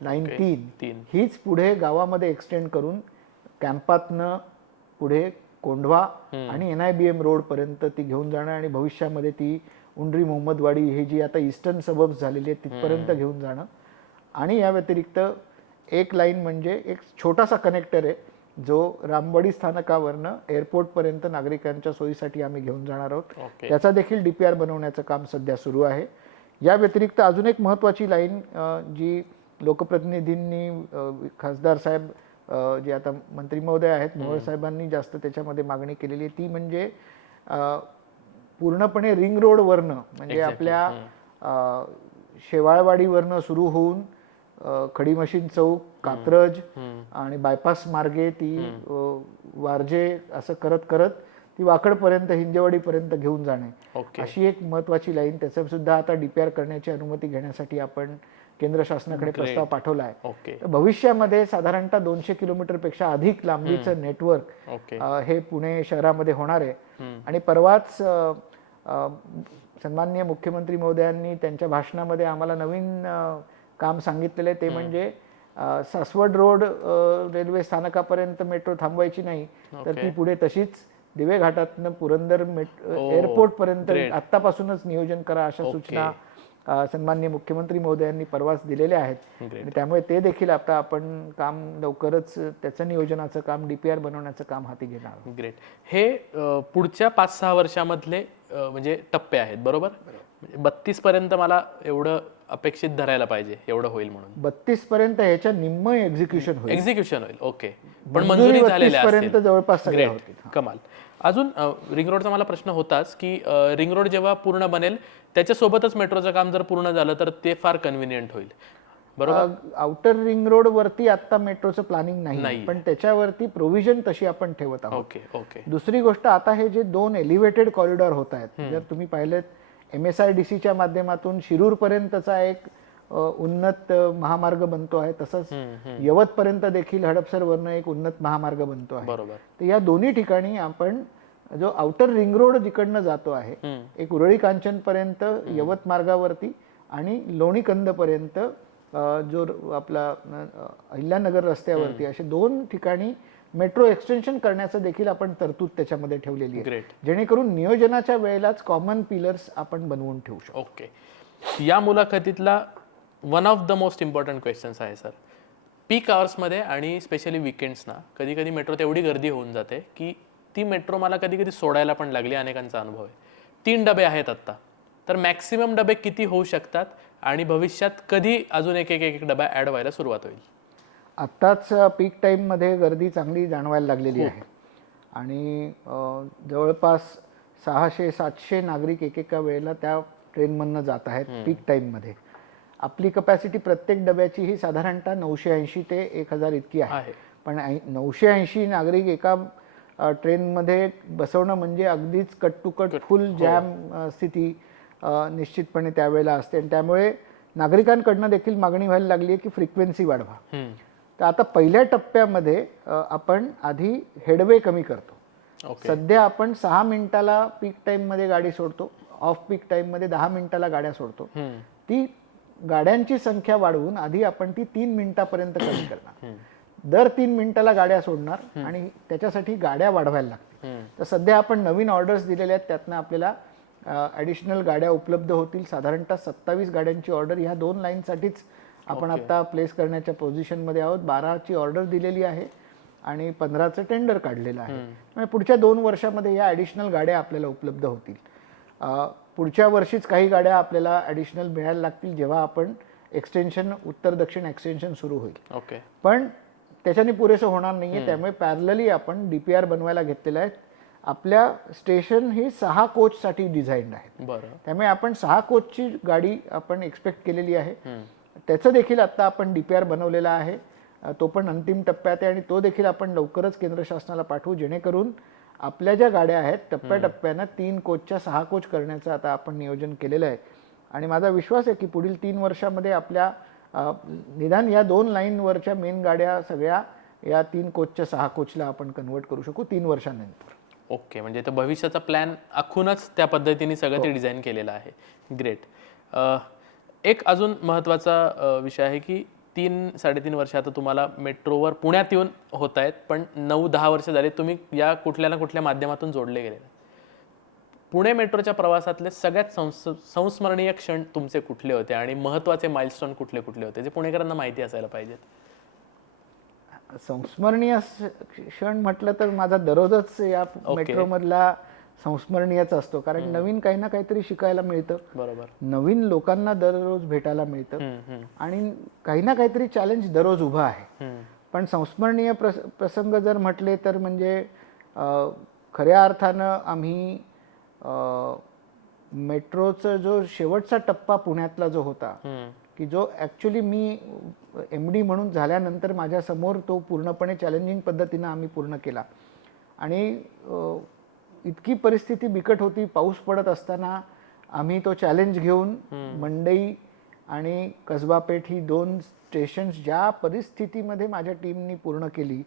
लाईन 3, हीच पुढे गावामध्ये एक्सटेंड करून कॅम्पातनं पुढे कोंढवा आणि NIBM रोडपर्यंत ती घेऊन जाणं आणि भविष्यामध्ये ती उंडरी मोहम्मदवाडी ही जी आता ईस्टर्न सबब्स झालेली आहे तिथपर्यंत घेऊन जाणं. आणि या व्यतिरिक्त एक लाईन म्हणजे एक छोटासा कनेक्टर आहे जो रामवाडी स्थानकावरनं एअरपोर्टपर्यंत नागरिकांच्या सोयीसाठी आम्ही घेऊन जाणार आहोत. त्याचा देखील DPR बनवण्याचं काम सध्या सुरू आहे. या व्यतिरिक्त अजून एक महत्त्वाची लाईन जी लोकप्रतिनिधींनी खासदार साहेब जे आता मंत्री महोदय आहेत मोहोळ साहेबांनी जास्त त्याच्यामध्ये मागणी केलेली आहे, ती म्हणजे पूर्णपणे रिंग रोडवरनं म्हणजे आपल्या शेवाळवाडीवरनं सुरू होऊन खडी मशीन चौक, कात्रज आणि बायपास मार्गे ती वारजे असं करत करत ती वाकडपर्यंत हिंजवडीपर्यंत घेऊन जाणे, अशी एक महत्त्वाची लाईन. त्याचं सुद्धा आता DPR करण्याची अनुमती घेण्यासाठी आपण केंद्र शासनाकडे प्रस्ताव पाठवला आहे. भविष्यामध्ये साधारणतः 200 किलोमीटरपेक्षा अधिक लांबीचं नेटवर्क हे पुणे शहरामध्ये होणार आहे. आणि परवाच सन्माननीय मुख्यमंत्री महोदयांनी त्यांच्या भाषणामध्ये आम्हाला नवीन काम सांगितलेलं आहे, ते म्हणजे सासवड रोड रेल्वे स्थानकापर्यंत मेट्रो थांबवायची नाही, तर ती पुढे तशीच दिवे घाटातनं पुरंदर एअरपोर्ट पर्यंत आत्तापासूनच नियोजन करा, अशा सूचना सन्माननीय मुख्यमंत्री महोदयांनी परवाच दिलेल्या आहेत. आणि त्यामुळे ते देखील आता आपण काम लवकरच त्याचं नियोजनाचं काम DPR बनवण्याचं काम हाती घेणार आहोत. ग्रेट. हे पुढच्या 5-6 वर्षामधले म्हणजे टप्पे आहेत, बरोबर? 32 पर्यंत मला एवढं अपेक्षित धरायला पाहिजे, एवढं होईल म्हणून. 32 पर्यंत ह्याच्या निम्म एक्झिक्युशन होईल. ओके. पण मंजुरी झालेल्या पर्यंत जवळपास सगळ्या होतील. कमाल. अजून रिंग रोडचा मला प्रश्न होताच की रिंग रोड जेव्हा पूर्ण बनेल त्याच्यासोबतच मेट्रोचं काम जर पूर्ण झालं तर ते फार कन्व्हिनियंट होईल, बरोबर? आउटर रिंग रोड वरती आता मेट्रोचं प्लॅनिंग नाही, पण त्याच्यावरती प्रोव्हिजन तशी आपण ठेवत आहोत. ओके. दुसरी गोष्ट, आता हे जे 2 एलिव्हेटेड कॉरिडॉर होत आहेत, जर तुम्ही पाहिलेत MSIDCच्या माध्यमातून शिरूर पर्यंतचा एक उन्नत महामार्ग बनतो आहे, तसंच यवत पर्यंत देखील हडपसरवरनं एक उन्नत महामार्ग बनतो आहे. बरोबर. तर या दोन्ही ठिकाणी आपण जो आउटर रिंग रोड जिकडनं जातो आहे, एक उरळी कांचन पर्यंत यवत मार्गावरती आणि लोणीकंद पर्यंत जो आपला अहिल्यानगर रस्त्यावरती, असे 2 ठिकाणी मेट्रो एक्सटेन्शन करण्याचं देखील आपण तरतूद त्याच्यामध्ये ठेवलेली आहे, जेणेकरून नियोजनाच्या वेळेलाच कॉमन पिलर्स आपण बनवून ठेवू शकतो. ओके. या मुलाखतीतला one of the most important questions आहे सर. पीक आवर्समध्ये आणि स्पेशली विकेंड्सना कधी कधी मेट्रोत एवढी गर्दी होऊन जाते की ती मेट्रो मला कधी कधी सोडायला पण लागली. अनेकांचा अनुभव आहे. 3 डबे आहेत आत्ता, तर मॅक्सिमम डबे किती होऊ शकतात आणि भविष्यात कधी अजून एक डबा ॲड व्हायला सुरुवात होईल? आत्ताच पीक टाईममध्ये गर्दी चांगली जाणवायला लागलेली आहे आणि जवळपास 600-700 नागरिक एकेका वेळेला त्या ट्रेनमधनं जात आहेत पीक टाईममध्ये. आपली कपॅसिटी प्रत्येक डब्याची ही साधारणतः 980 ते 1000 इतकी आहे. पण 980 नागरिक एका ट्रेनमध्ये बसवणं म्हणजे अगदीच cut to cut full jam स्थिती निश्चितपणे त्यावेळेला असते. आणि त्यामुळे नागरिकांकडनं देखील मागणी व्हायला लागली आहे की फ्रिक्वेन्सी वाढवा. तर आता पहिल्या टप्प्यामध्ये आपण आधी हेडवे कमी करतो. सध्या आपण 6 मिनिटाला पीक टाईममध्ये गाडी सोडतो, ऑफ पीक टाईममध्ये 10 मिनिटाला गाड्या सोडतो. ती गाड्यांची संख्या वाढवून आधी आपण ती 3 मिनिटापर्यंत कमी करणार. दर 3 मिनिटाला गाड्या सोडणार आणि त्याच्यासाठी गाड्या वाढवायला लागतील. तर सध्या आपण नवीन ऑर्डर्स दिलेल्या आहेत, त्यातनं आपल्याला ॲडिशनल गाड्या उपलब्ध होतील. साधारणतः 27 गाड्यांची ऑर्डर ह्या 2 लाईनसाठीच आपण आता प्लेस करण्याच्या पोझिशनमध्ये आहोत. 12ची ऑर्डर दिलेली आहे आणि 15चं टेंडर काढलेलं आहे. म्हणजे पुढच्या 2 वर्षामध्ये या ॲडिशनल गाड्या आपल्याला उपलब्ध होतील. पुढच्या वर्षीच काही गाड्या आपल्याला ॲडिशनल मिळायला लागतील जेव्हा आपण एक्सटेन्शन, उत्तर दक्षिण एक्सटेन्शन सुरू होईल. पण त्याच्याने पुरेसं होणार नाहीये. त्यामुळे पॅरलली आपण DPR बनवायला घेतलेलं आहे. आपल्या स्टेशन ही 6 कोचसाठी डिझाईन्ड आहे. त्यामुळे आपण 6 कोचची गाडी आपण एक्सपेक्ट केलेली आहे. त्याचं देखील आता आपण DPR बनवलेला आहे. तो पण अंतिम टप्प्यात आहे आणि तो देखील आपण लवकरच केंद्र शासनाला पाठवू, जेणेकरून आपल्या ज्या गाड्या आहेत टप्प्याटप्प्यानं 3 कोचच्या 6 कोच करण्याचं आता आपण नियोजन केलेलं आहे. आणि माझा विश्वास आहे की पुढील 3 वर्षामध्ये आपल्या निदान या 2 लाईनवरच्या मेन गाड्या सगळ्या या 3 कोचच्या 6 कोचला आपण कन्वर्ट करू शकू 3 वर्षानंतर. ओके. म्हणजे तर भविष्याचा प्लॅन आखूनच त्या पद्धतीने सगळं ते डिझाईन केलेलं आहे. ग्रेट. एक अजून महत्त्वाचा विषय आहे की 3-3.5 वर्ष आता तुम्हाला मेट्रोवर पुण्यात येऊन होत आहेत, पण 9-10 वर्ष झाले तुम्ही या कुठल्या ना कुठल्या माध्यमातून जोडले गेले. पुणे मेट्रोच्या प्रवासातले सगळ्यात संस्मरणीय क्षण तुमचे कुठले होते आणि महत्त्वाचे माइलस्टोन कुठले कुठले होते जे पुणेकरांना माहिती असायला पाहिजेत? संस्मरणीय क्षण म्हटलं तर माझा दररोजच या मेट्रोमधला संस्मरणीयच असतो. कारण नवीन काही ना काहीतरी शिकायला मिळतं. बरोबर. नवीन लोकांना दररोज भेटायला मिळतं आणि काही ना काहीतरी चॅलेंज दररोज उभं आहे. पण संस्मरणीय प्रसंग जर म्हटले तर म्हणजे खऱ्या अर्थानं आम्ही मेट्रोचा जो शेवटचा टप्पा पुण्यातला जो होता की जो ॲक्च्युली मी MD म्हणून झाल्यानंतर माझ्या समोर तो पूर्णपणे चॅलेंजिंग पद्धतीनं आम्ही पूर्ण केला. आणि इतकी परिस्थिती बिकट होती, पाऊस पडत असताना आम्ही तो चॅलेंज घेऊन मंडई आणि कसबापेठ ही 2 स्टेशन्स ज्या परिस्थितीमध्ये माझ्या टीमनी पूर्ण केली,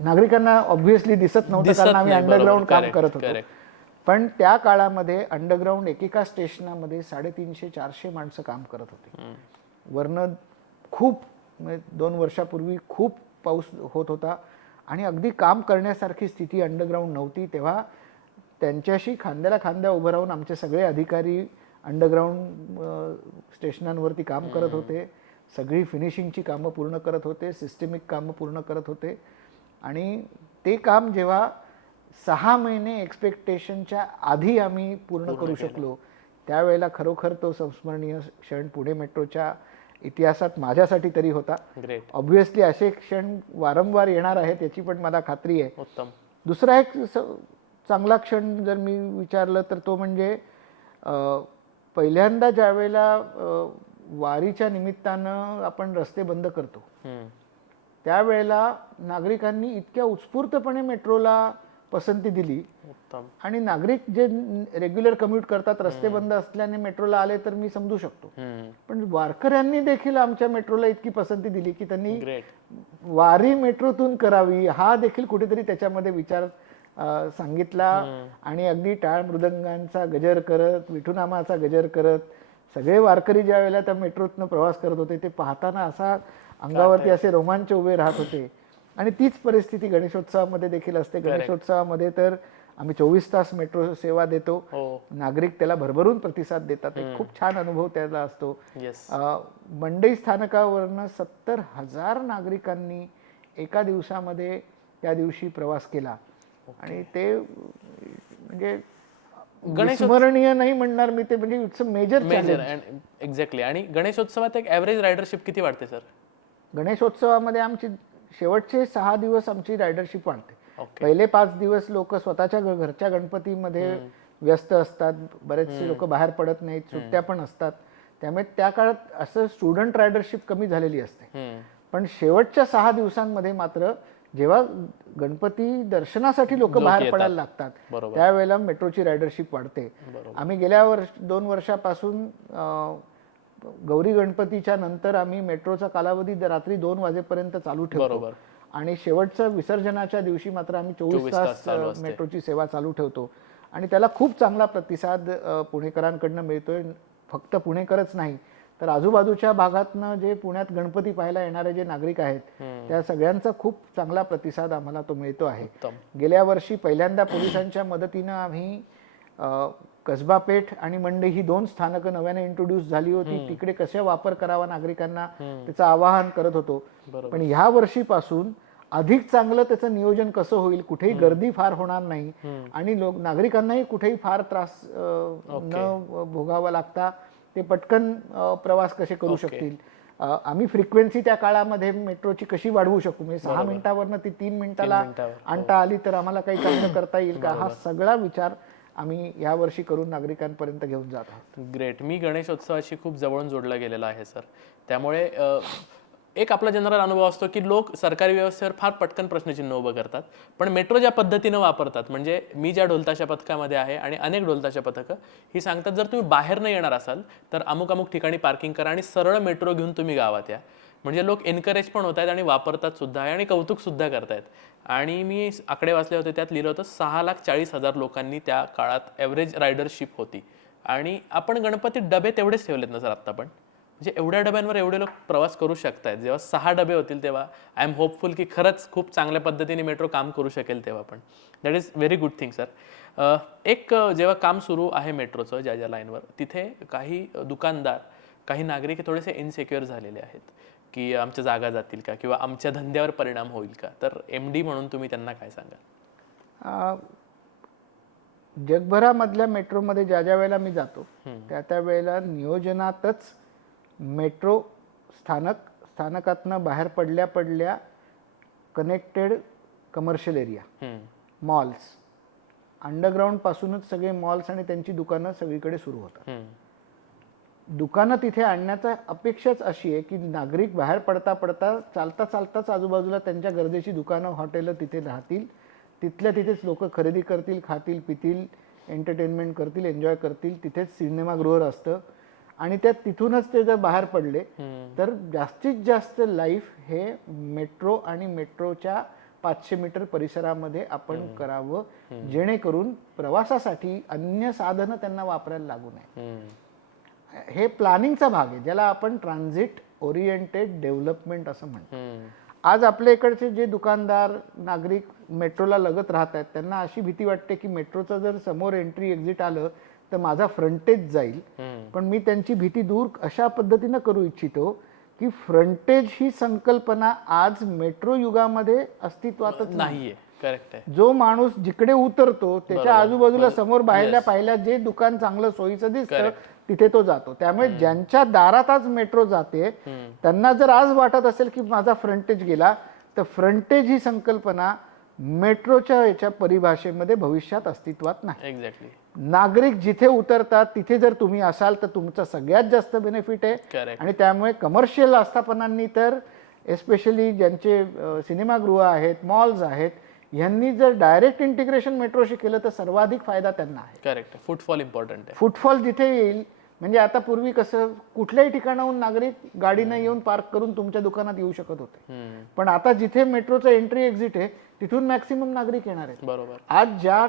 नागरिकांना ऑब्व्हियसली दिसत नव्हतं कारण आम्ही अंडरग्राऊंड काम करत होतो. पण त्या काळामध्ये अंडरग्राऊंड एकेका स्टेशनामध्ये 350-400 माणसं काम करत होते. वरनं खूप 2 वर्षापूर्वी खूप पाऊस होत होता आणि अगदी काम करण्यासारखी स्थिती अंडरग्राऊंड नव्हती. तेव्हा त्यांच्याशी खांद्याला खांद्या उभं राहून आमचे सगळे अधिकारी अंडरग्राऊंड स्टेशनांवरती काम करत होते. सगळी फिनिशिंगची कामं पूर्ण करत होते, सिस्टमिक कामं पूर्ण करत होते आणि ते काम जेव्हा 6 महिने एक्सपेक्टेशनच्या आधी आम्ही पूर्ण करू शकलो, त्यावेळेला खरोखर तो संस्मरणीय क्षण पुणे मेट्रोच्या इतिहासात माझ्यासाठी तरी होता. ग्रेट. ऑब्व्हियसली असे क्षण वारंवार येणार आहेत याची पण मला खात्री आहे. उत्तम. दुसरा एक चांगला क्षण जर मी विचारलं तर तो म्हणजे पहिल्यांदा ज्यावेळेला वारीच्या निमित्तानं आपण रस्ते बंद करतो त्यावेळेला नागरिकांनी इतक्या उत्स्फूर्तपणे मेट्रोला पसंती दिली. उत्तम. आणि नागरिक जे रेग्युलर कम्यूट करतात रस्ते बंद असल्याने मेट्रोला आले तर मी समजू शकतो, पण वारकऱ्यांनी देखील आमच्या मेट्रोला इतकी पसंती दिली की त्यांनी ग्रेट. वारी मेट्रोतून करावी हा देखील कुठेतरी त्याच्यामध्ये विचार सांगितला. आणि अगदी टाळ मृदंगांचा गजर करत, विठुनामाचा गजर करत सगळे वारकरी ज्या वेळेला त्या मेट्रोतनं प्रवास करत होते ते पाहताना असा अंगावरती असे रोमांच उभे राहत होते. आणि तीच परिस्थिती गणेशोत्सवामध्ये देखील असते. गणेशोत्सवामध्ये तर आम्ही 24 तास मेट्रो सेवा देतो. नागरिक त्याला भरभरून प्रतिसाद देतात. एक खूप छान अनुभव त्याला असतो. मंडई स्थानकावरनं 70,000 नागरिकांनी एका दिवसामध्ये त्या दिवशी प्रवास केला आणि ते म्हणजे स्मरणीय नाही म्हणणार मी, ते म्हणजे it's a major challenge. Exactly. आणि गणेशोत्सवात एक ॲव्हरेज रायडरशिप किती वाढते सर? गणेशोत्सवामध्ये आमची शेवटचे 6 दिवस आमची रायडरशिप वाढते. पहिले 5 दिवस लोक स्वतःच्या घरच्या गणपतीमध्ये व्यस्त असतात, बरेचसे लोक बाहेर पडत नाहीत, सुट्ट्या पण असतात, त्यामुळे त्या काळात असं स्टुडंट रायडरशिप कमी झालेली असते. पण शेवटच्या 6 दिवसांमध्ये मात्र जेव्हा गणपती दर्शनासाठी लोक बाहेर पडायला लागतात त्यावेळेला मेट्रोची रायडरशिप वाढते. आम्ही गेल्या 2 वर्षापासून गौरी गणपतीच्या नंतर आम्ही मेट्रोचा कालावधी रात्री 2 वाजेपर्यंत चालू ठेवतो आणि शेवटच्या विसर्जनाच्या दिवशी मात्र आम्ही 24 तास मेट्रोची सेवा चालू ठेवतो आणि त्याला खूप चांगला प्रतिसाद पुणेकरांकडनं मिळतोय. फक्त पुणेकरच नाही तर आजूबाजूच्या भागातनं जे पुण्यात गणपती पाहायला येणारे जे नागरिक आहेत त्या सगळ्यांचा खूप चांगला प्रतिसाद आम्हाला तो मिळतो आहे. गेल्या वर्षी पहिल्यांदा पोलिसांच्या मदतीनं आम्ही कसबा पेठ आणि मंडई ही 2 स्थानकं नव्याने इंट्रोड्यूस झाली होती. तिकडे कसे वापर करावा नागरिकांना त्याचं आवाहन करत होतो. पण ह्या वर्षीपासून अधिक चांगलं त्याचं नियोजन कसं होईल, कुठेही गर्दी फार होणार नाही आणि नागरिकांनाही कुठेही फार त्रास न भोगावा लागता ते पटकन प्रवास कसे करू शकतील. आम्ही फ्रिक्वेन्सी त्या काळामध्ये मेट्रोची कशी वाढवू शकू, म्हणजे 6 मिनिटावरनं ती 3 मिनिटाला आणता आली तर आम्हाला काही चांगलं करता येईल का, हा सगळा विचार आम्ही या वर्षी करून नागरिकांपर्यंत घेऊन जात आहोत. ग्रेट. मी गणेशोत्सवाशी खूप जवळून जोडला गेलेला आहे सर. त्यामुळे एक आपला जनरल अनुभव असतो की लोक सरकारी व्यवस्थेवर फार पटकन प्रश्नचिन्ह उभं करतात, पण मेट्रो ज्या पद्धतीनं वापरतात, म्हणजे मी ज्या ढोलताशा पथकामध्ये आहे आणि अनेक ढोलताशा पथकं ही सांगतात जर तुम्ही बाहेर न येणार असाल तर अमुक अमुक ठिकाणी पार्किंग करा आणि सरळ मेट्रो घेऊन तुम्ही गावात या. म्हणजे लोक एनकरेज पण होत आहेत आणि वापरतात सुद्धा आहे आणि कौतुक सुद्धा करतायत. आणि मी आकडे वाचले होते त्यात लिहिलं होतं 6,40,000 लोकांनी त्या काळात ॲव्हरेज रायडरशिप होती. आणि आपण गणपती डबे तेवढेच ठेवलेत ना सर आत्ता पण, म्हणजे एवढ्या डब्यांवर एवढे लोक प्रवास करू शकतायत. जेव्हा 6 डबे होतील तेव्हा आय एम होपफुल की खरंच खूप चांगल्या पद्धतीने मेट्रो काम करू शकेल तेव्हा पण. That is very good thing sir. एक जेव्हा काम सुरू आहे मेट्रोचं ज्या ज्या लाईनवर तिथे काही दुकानदार काही नागरिक थोडेसे इनसिक्युअर झालेले आहेत की आमच्या जागा जातील का किंवा आमच्या धंद्यावर परिणाम होईल का, तर MD म्हणून तुम्ही त्यांना काय सांगाल? जगभरामधल्या मेट्रोमध्ये ज्या ज्या वेळेला मी जातो त्या वेळेला नियोजनातच मेट्रो स्थानकातनं बाहेर पडल्या connected commercial area, malls, underground पासूनच सगळे मॉल्स आणि त्यांची दुकानं सगळीकडे सुरू होतात. दुकानं तिथे आणण्याचा अपेक्षाच अशी आहे की नागरिक बाहेर पडता चालताच आजूबाजूला त्यांच्या गरजेची दुकानं, हॉटेलं तिथे राहतील, तिथल्या तिथेच लोक खरेदी करतील, खातील, पितील, एंटरटेनमेंट करतील, एन्जॉय करतील. तिथेच सिनेमागृह असतं आणि तिथूनच ते जर बाहेर पडले तर जास्तीत जास्त लाईफ हे मेट्रो आणि मेट्रोच्या 500 मीटर परिसरामध्ये आपण करावं, जेणेकरून प्रवासासाठी अन्य साधनं त्यांना वापरायला लागू नये. हे प्लॅनिंगचा भाग आहे ज्याला आपण ट्रान्झिट ओरिएंटेड डेव्हलपमेंट असं म्हणतात. हम्म. आज आपल्या इकडचे जे दुकानदार नागरिक मेट्रोला लगत राहत आहेत त्यांना अशी भीती वाटते की मेट्रोचं जर समोर एंट्री एक्झिट आलं तर माझा फ्रंटेज जाईल. पण मी त्यांची भीती दूर अशा पद्धतीनं करू इच्छितो की फ्रंटेज ही संकल्पना आज मेट्रो युगामध्ये अस्तित्वातच नाही. नाहीये. करेक्ट आहे. जो माणूस जिकडे उतरतो त्याच्या आजूबाजूला समोर पाहिल्या जे दुकान चांगलं सोयीचं दिसतं तिथे तो जातो. त्यामुळे ज्यांच्या दारात आज मेट्रो जाते त्यांना जर आज वाटत असेल की माझा फ्रंटेज गेला तर फ्रंटेज ही संकल्पना मेट्रोच्या याच्या परिभाषेमध्ये भविष्यात अस्तित्वात नाही. एक्झॅक्टली. नागरिक जिथे उतरतात तिथे जर तुम्ही असाल तर तुमचं सगळ्यात जास्त बेनिफिट आहे. करेक्ट. आणि त्यामुळे कमर्शियल आस्थापनांनी तर एस्पेशली ज्यांचे सिनेमागृह आहेत, मॉल्स आहेत, यांनी जर डायरेक्ट इंटिग्रेशन मेट्रोशी केलं तर सर्वाधिक फायदा त्यांना आहे. करेक्ट. फुटफॉल इम्पॉर्टंट आहे. फुटफॉल जिथे येईल म्हणजे आता पूर्वी कसं कुठल्याही ठिकाणाहून नागरिक गाडीनं येऊन पार्क करून तुमच्या दुकानात येऊ शकत होते. पण आता जिथे मेट्रोचं एंट्री एक्झिट आहे तिथून मॅक्सिमम नागरिक येणार आहेत. बरोबर. आज ज्या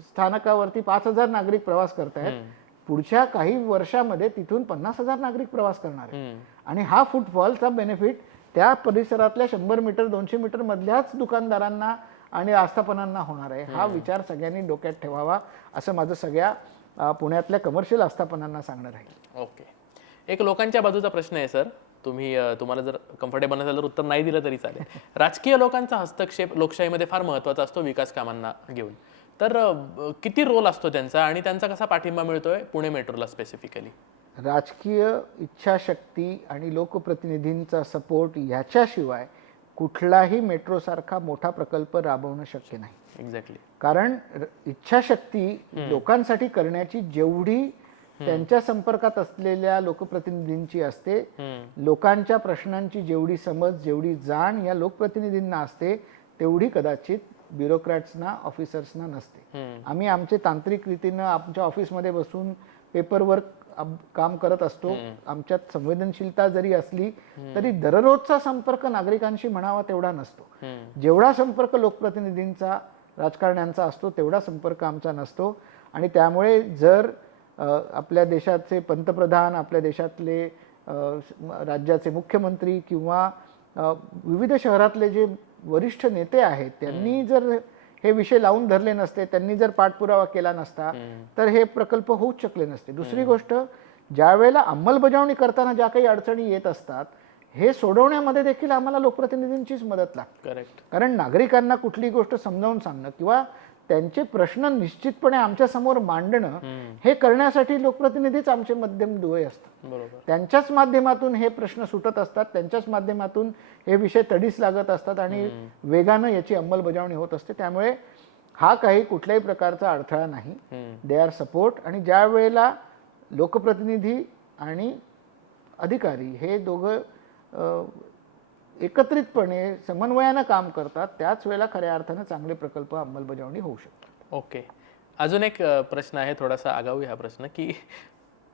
स्थानकावरती 5,000 नागरिक प्रवास करतायत पुढच्या काही वर्षामध्ये तिथून 50,000 नागरिक प्रवास करणार आहेत. आणि हा फुटफॉलचा बेनिफिट त्या परिसरातल्या 100 मीटर 200 मीटर मधल्याच दुकानदारांना आणि आस्थापनांना होणार आहे. हा विचार सगळ्यांनी डोक्यात ठेवावा असं माझं सगळ्या पुण्यातल्या कमर्शियल आस्थापनांना सांगणं राहील. ओके. एक लोकांच्या बाजूचा प्रश्न आहे सर, तुम्हाला जर कम्फर्टेबल नसेल तर उत्तर नाही दिलं तरी चालेल. राजकीय लोकांचा हस्तक्षेप लोकशाहीमध्ये फार महत्त्वाचा असतो विकास कामांना घेऊन. तर किती रोल असतो त्यांचा आणि त्यांचा कसा पाठिंबा मिळतोय पुणे मेट्रोला स्पेसिफिकली? राजकीय इच्छाशक्ती आणि लोकप्रतिनिधींचा सपोर्ट याच्याशिवाय कुठलाही मेट्रोसारखा मोठा प्रकल्प राबवणं शक्य नाही. एक्झॅक्टली. कारण इच्छाशक्ती लोकांसाठी करण्याची जेवढी त्यांच्या संपर्कात असलेल्या लोकप्रतिनिधींची असते, लोकांच्या प्रश्नांची जेवढी समज जेवढी जाण या लोकप्रतिनिधींना असते तेवढी कदाचित ब्युरोक्रॅट्सना ऑफिसर्सना नसते. आम्ही आमचे तांत्रिक रीतीनं आमच्या ऑफिसमध्ये बसून पेपरवर्क काम करत असतो. आमच्यात संवेदनशीलता जरी असली तरी दररोजचा संपर्क नागरिकांशी म्हणावा तेवढा नसतो. जेवढा संपर्क लोकप्रतिनिधींचा राजकारण्यांचा असतो तेवढा संपर्क आमचा नसतो. आणि त्यामुळे जर आपल्या देशाचे पंतप्रधान, आपल्या देशातले राज्याचे मुख्यमंत्री किंवा विविध शहरातले जे वरिष्ठ नेते आहेत त्यांनी जर हे विषय लावून धरले नसते, त्यांनी जर पाठपुरावा केला नसता तर हे प्रकल्प होऊच शकले नसते. दुसरी गोष्ट, ज्या वेळेला अंमलबजावणी करताना ज्या काही अडचणी येत असतात हे सोडवण्यामध्ये देखील आम्हाला लोकप्रतिनिधींचीच मदत लागते. करेक्ट. कारण नागरिकांना कुठली गोष्ट समजावून सांगणं किंवा त्यांचे प्रश्न निश्चितपणे आमच्या समोर मांडणं हे करण्यासाठी लोकप्रतिनिधीच आमचे मध्यम दुवे असतात. बरोबर. त्यांच्याच माध्यमातून हे प्रश्न सुटत असतात, त्यांच्याच माध्यमातून हे विषय तडीस लागत असतात आणि वेगानं याची अंमलबजावणी होत असते. त्यामुळे हा काही कुठल्याही प्रकारचा अडथळा नाही. They are support. आणि ज्या वेळेला लोकप्रतिनिधी आणि अधिकारी हे दोघं एकत्रितपणे समन्वयानं काम करतात त्याच वेळेला खऱ्या अर्थानं चांगले प्रकल्प अंमलबजावणी होऊ शकतात. ओके. अजून एक प्रश्न आहे, थोडासा आगाऊ हा प्रश्न, की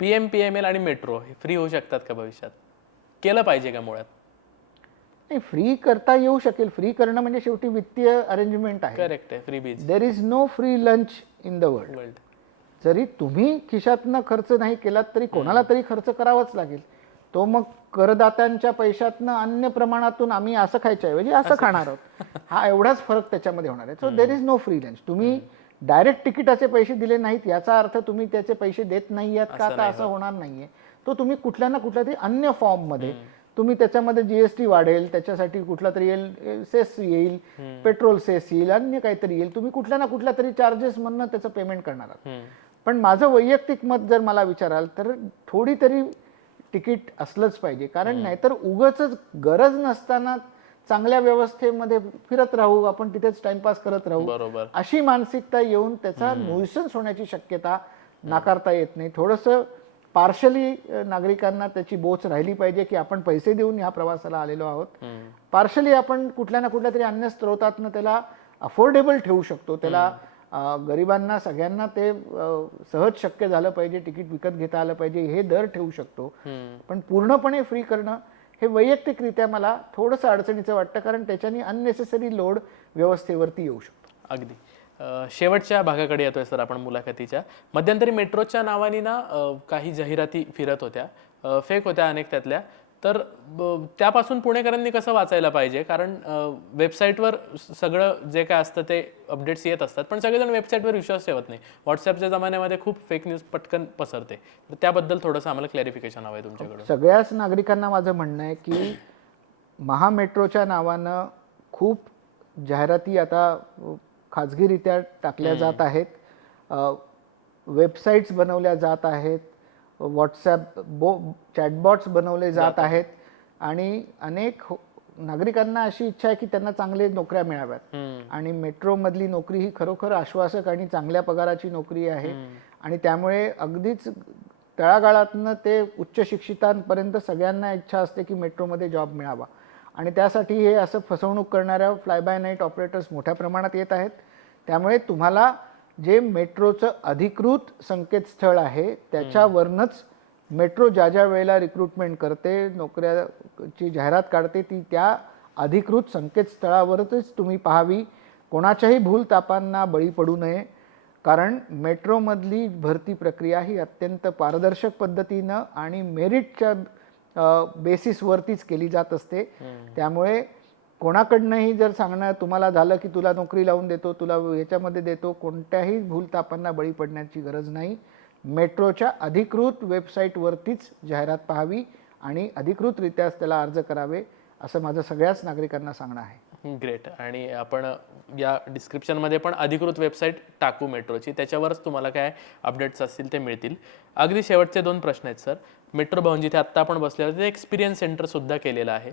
PMPML आणि मेट्रो हे फ्री होऊ शकतात का भविष्यात? केलं पाहिजे का मुळात? नाही, फ्री करता येऊ शकेल. फ्री करणं म्हणजे शेवटी वित्तीय अरेंजमेंट आहे. करेक्ट आहे. Freebies. There is no free lunch in the world. जरी तुम्ही खिशातनं खर्च नाही केलात तरी कोणाला तरी खर्च करावाच लागेल. तो मग करदात्यांच्या पैशातनं अन्य प्रमाणातून आम्ही असं खायच्याऐवजी असं खाणार आहोत, हा एवढाच फरक त्याच्यामध्ये होणार आहे. So there is no free lunch. तुम्ही डायरेक्ट तिकिटाचे पैसे दिले नाहीत याचा अर्थ तुम्ही त्याचे पैसे देत नाही आहेत का, आता असं होणार नाहीये. तो तुम्ही कुठल्या ना कुठल्या तरी अन्य फॉर्ममध्ये तुम्ही त्याच्यामध्ये GST वाढेल, त्याच्यासाठी कुठला तरी येईल, सेस येईल, पेट्रोल सेस येईल, अन्य काहीतरी येईल, तुम्ही कुठल्या ना कुठल्या तरी चार्जेस म्हणून त्याचं पेमेंट करणार आहात. पण माझं वैयक्तिक मत जर मला विचाराल तर थोडी तरी तिकीट असलंच पाहिजे. कारण नाहीतर उगाच गरज नसताना चांगल्या व्यवस्थेमध्ये फिरत राहू, आपण तिथेच टाइमपास करत राहू, बरोबर, अशी मानसिकता येऊन त्याचा न्यूसन्स होण्याची शक्यता नाकारता येत नाही. थोडंसं पार्शली नागरिकांना त्याची बोच राहिली पाहिजे की आपण पैसे देऊन ह्या प्रवासाला आलेलो आहोत. पार्शली आपण कुठल्या ना कुठल्या तरी अन्य स्रोतातनं त्याला अफोर्डेबल ठेवू शकतो. त्याला गरिबांना सगळ्यांना ते सहज शक्य झालं पाहिजे, तिकीट विकत घेता आलं पाहिजे, हे दर ठेवू शकतो. पण पूर्णपणे फ्री करणं हे वैयक्तिकरित्या मला थोडंसं अडचणीचं वाटतं, कारण त्याच्याने अननेसेसरी लोड व्यवस्थेवरती येऊ शकतो. अगदी. शेवटच्या भागाकडे येतोय सर आपण मुलाखतीच्या. मध्यंतरी मेट्रोच्या नावाने ना काही जाहिराती फिरत होत्या, फेक होत्या अनेक त्यातल्या. तर त्यापासून पुणेकरांनी कसं वाचायला पाहिजे? कारण वेबसाईटवर सगळं जे काय असतं ते अपडेट्स येत असतात, पण सगळेजण वेबसाईटवर विश्वास ठेवत नाही. व्हॉट्सॲपच्या जमान्यामध्ये खूप फेक न्यूज पटकन पसरते. तर त्याबद्दल थोडंसं आम्हाला क्लॅरिफिकेशन हवं आहे तुमच्याकडून. सगळ्याच नागरिकांना माझं म्हणणं आहे की महामेट्रोच्या नावानं खूप जाहिराती आता खाजगीरित्या टाकल्या जात आहेत, वेबसाईट्स बनवल्या जात आहेत, व्हॉट्सॲप चॅटबॉट्स बनवले जात आहेत आणि अनेक नागरिकांना अशी इच्छा आहे की त्यांना चांगले नोकऱ्या मिळाव्यात. आणि मेट्रोमधली नोकरी ही खरोखर आश्वासक आणि चांगल्या पगाराची नोकरी आहे आणि त्यामुळे अगदीच तळागाळातनं ते उच्च शिक्षितांपर्यंत सगळ्यांना इच्छा असते की मेट्रोमध्ये जॉब मिळावा आणि त्यासाठी हे असं फसवणूक करणाऱ्या फ्लाय बाय नाईट ऑपरेटर्स मोठ्या प्रमाणात येत आहेत. त्यामुळे तुम्हाला जे मेट्रोचं अधिकृत संकेतस्थळ आहे त्याच्यावरनंच मेट्रो ज्या ज्या वेळेला रिक्रुटमेंट करते, नोकऱ्याची जाहिरात काढते, ती त्या अधिकृत संकेतस्थळावरच तुम्ही पाहावी. कोणाच्याही भूलतापांना बळी पडू नये, कारण मेट्रोमधली भरती प्रक्रिया ही अत्यंत पारदर्शक पद्धतीनं आणि मेरिटच्या बेसिसवरतीच केली जात असते. त्यामुळे कोणाकडनंही जर सांगणं तुम्हाला झालं की तुला नोकरी लावून देतो, तुला ह्याच्यामध्ये देतो, कोणत्याही भूलतापांना बळी पडण्याची गरज नाही. मेट्रोच्या अधिकृत वेबसाईटवरतीच जाहिरात पाहावी आणि अधिकृतरित्याच त्याला अर्ज करावे, असं माझं सगळ्याच नागरिकांना सांगणं आहे. ग्रेट. आणि आपण या डिस्क्रिप्शनमध्ये पण अधिकृत वेबसाईट टाकू मेट्रोची, त्याच्यावरच तुम्हाला काय अपडेट्स असतील ते मिळतील. अगदी शेवटचे 2 प्रश्न आहेत सर. मेट्रो भवन जिथे आत्ता आपण बसलेलो तिथे एक्सपिरियन्स सेंटर सुद्धा केलेलं आहे,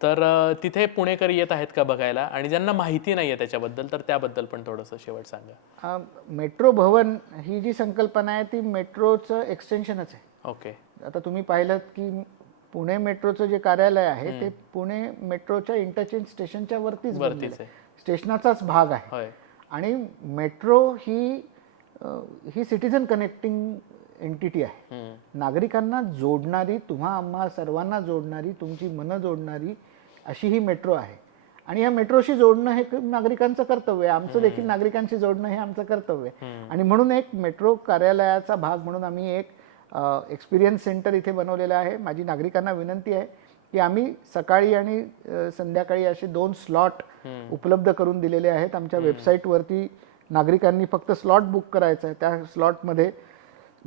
तर तिथे पुणेकरी येत आहेत का बघायला? आणि ज्यांना माहिती नाही आहे त्याच्याबद्दल, तर त्याबद्दल पण थोडंसं शेवट सांगा. मेट्रो भवन ही जी संकल्पना आहे ती मेट्रोचं एक्सटेन्शनच आहे. ओके. आता तुम्ही पाहिलं की पुणे मेट्रोचं जे कार्यालय आहे ते पुणे मेट्रोच्या इंटरचेंज स्टेशनच्या वरतीच आहे, स्टेशनाचाच भाग आहे. आणि मेट्रो ही सिटीजन कनेक्टिंग एंटिटी आहे, नागरिकांना जोडणारी, तुम्हा आम्हा सर्वांना जोडणारी, तुमची मनं जोडणारी अशी ही मेट्रो आहे. आणि या मेट्रोशी जोडणं हे नागरिकांचं कर्तव्य आहे. आमचं देखील नागरिकांशी जोडणं हे आमचं कर्तव्य आहे. आणि म्हणून एक मेट्रो कार्यालयाचा भाग म्हणून आम्ही एक एक्सपिरियन्स सेंटर इथे बनवलेलं आहे. माझी नागरिकांना विनंती आहे की आम्ही सकाळी आणि संध्याकाळी असे 2 स्लॉट उपलब्ध करून दिलेले आहेत. आमच्या वेबसाईटवरती नागरिकांनी फक्त स्लॉट बुक करायचं आहे. त्या स्लॉटमध्ये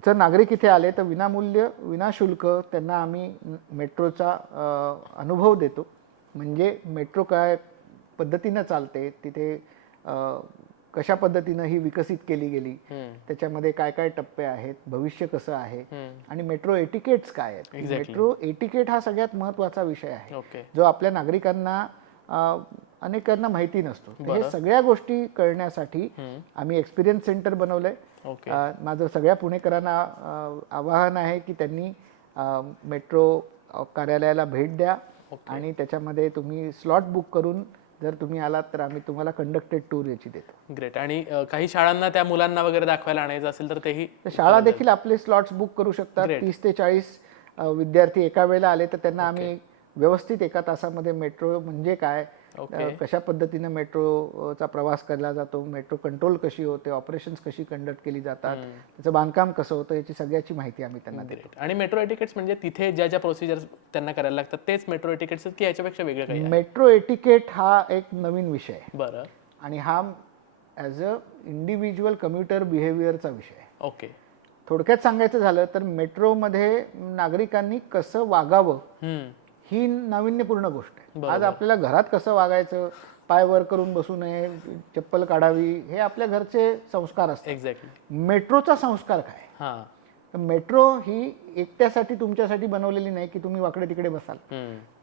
जर नागरिक इथे आले तर विनामूल्य विनाशुल्क त्यांना आम्ही मेट्रोचा अनुभव देतो. म्हणजे मेट्रो काय पद्धतीनं चालते, तिथे कशा पद्धतीनं ही विकसित केली गेली, त्याच्यामध्ये काय काय टप्पे आहेत, भविष्य कसं आहे आणि मेट्रो एटिकेट्स काय आहेत. मेट्रो एटिकेट हा सगळ्यात महत्त्वाचा विषय आहे जो आपल्या नागरिकांना अनेकांना माहिती नसतो. हे सगळ्या गोष्टी कळण्यासाठी आम्ही एक्सपिरियन्स सेंटर बनवलंय. माझं सगळ्या पुणेकरांना आवाहन आहे की त्यांनी मेट्रो कार्यालयाला भेट द्या आणि त्याच्यामध्ये तुम्ही स्लॉट बुक करून जर तुम्ही आलात तर आम्ही तुम्हाला कंडक्टेड टूर याची देतो. ग्रेट. आणि काही शाळांना त्या मुलांना वगैरे दाखवायला आणायचं असेल तर तेही शाळा देखील आपले स्लॉट्स बुक करू शकतात. 30 ते 40 विद्यार्थी एका वेळेला आले तर त्यांना आम्ही व्यवस्थित एका तासामध्ये मेट्रो म्हणजे काय, कशा पद्धतीने मेट्रोचा प्रवास केला जातो, मेट्रो कंट्रोल कशी होते, ऑपरेशन्स कशी कंडक्ट केली जातात, त्याचं बांधकाम कसं होतं, याची सगळ्याची माहिती आम्ही त्यांना देतो. आणि मेट्रो एटिकेट्स म्हणजे तिथे ज्या ज्या प्रोसिजर्स त्यांना करायला लागतात तेच मेट्रो एटिकेट्स की याच्यापेक्षा वेगळं काही? मेट्रो एटिकेट हा एक नवीन विषय आहे. बरं. आणि हा ॲज अ इंडिव्हिज्युअल कम्युटर बिहेवियरचा विषय आहे. ओके. थोडक्यात सांगायचं झालं तर मेट्रोमध्ये नागरिकांनी कसं वागावं ही नाविन्यपूर्ण गोष्ट आहे. आज आपल्याला घरात कसं वागायचं, पाय वर करून बसू नये, चप्पल काढावी, हे आपल्या घरचे संस्कार असतात. एक्झॅक्टली. मेट्रोचा संस्कार काय? मेट्रो ही एकट्यासाठी तुमच्यासाठी बनवलेली नाही की तुम्ही वाकडे तिकडे बसाल.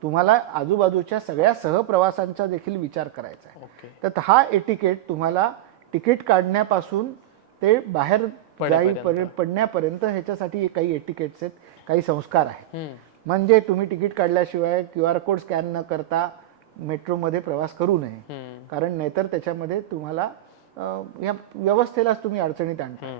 तुम्हाला आजूबाजूच्या सगळ्या सहप्रवासांचा देखील विचार करायचा आहे. तर हा एटिकेट तुम्हाला तिकीट काढण्यापासून ते बाहेर पडण्यापर्यंत ह्याच्यासाठी काही एटिकेट्स आहेत, काही संस्कार आहेत. म्हणजे तुम्ही तिकीट काढल्याशिवाय QR कोड स्कॅन न करता मेट्रोमध्ये प्रवास करू नये, कारण नाहीतर त्याच्यामध्ये तुम्हाला या व्यवस्थेलाच तुम्ही अडचणीत आणता.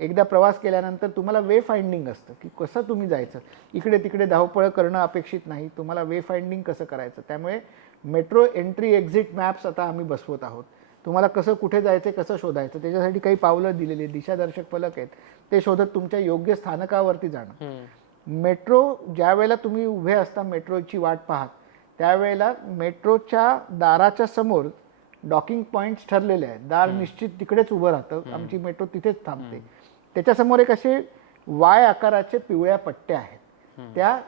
एकदा प्रवास केल्यानंतर तुम्हाला वे फाइंडिंग असतं की कसं तुम्ही जायचं, इकडे तिकडे धावपळ करणं अपेक्षित नाही, तुम्हाला वे फाइंडिंग कसं करायचं. त्यामुळे मेट्रो एंट्री एक्झिट मॅप्स आता आम्ही बसवत आहोत. तुम्हाला कसं कुठे जायचं, कसं शोधायचं, त्याच्यासाठी काही पावलं दिलेली, दिशादर्शक फलक आहेत, ते शोधत तुमच्या योग्य स्थानकावरती जाणं. मेट्रो ज्या वेळेला तुम्ही उभे असता मेट्रोची वाट पाहत त्यावेळेला मेट्रोच्या दाराच्या समोर डॉकिंग पॉईंट्स ठरलेले आहेत. दार निश्चित तिकडेच उभं राहतं, आमची मेट्रो तिथेच थांबते. त्याच्यासमोर एक असे वाय आकाराचे पिवळ्या पट्ट्या आहेत, त्या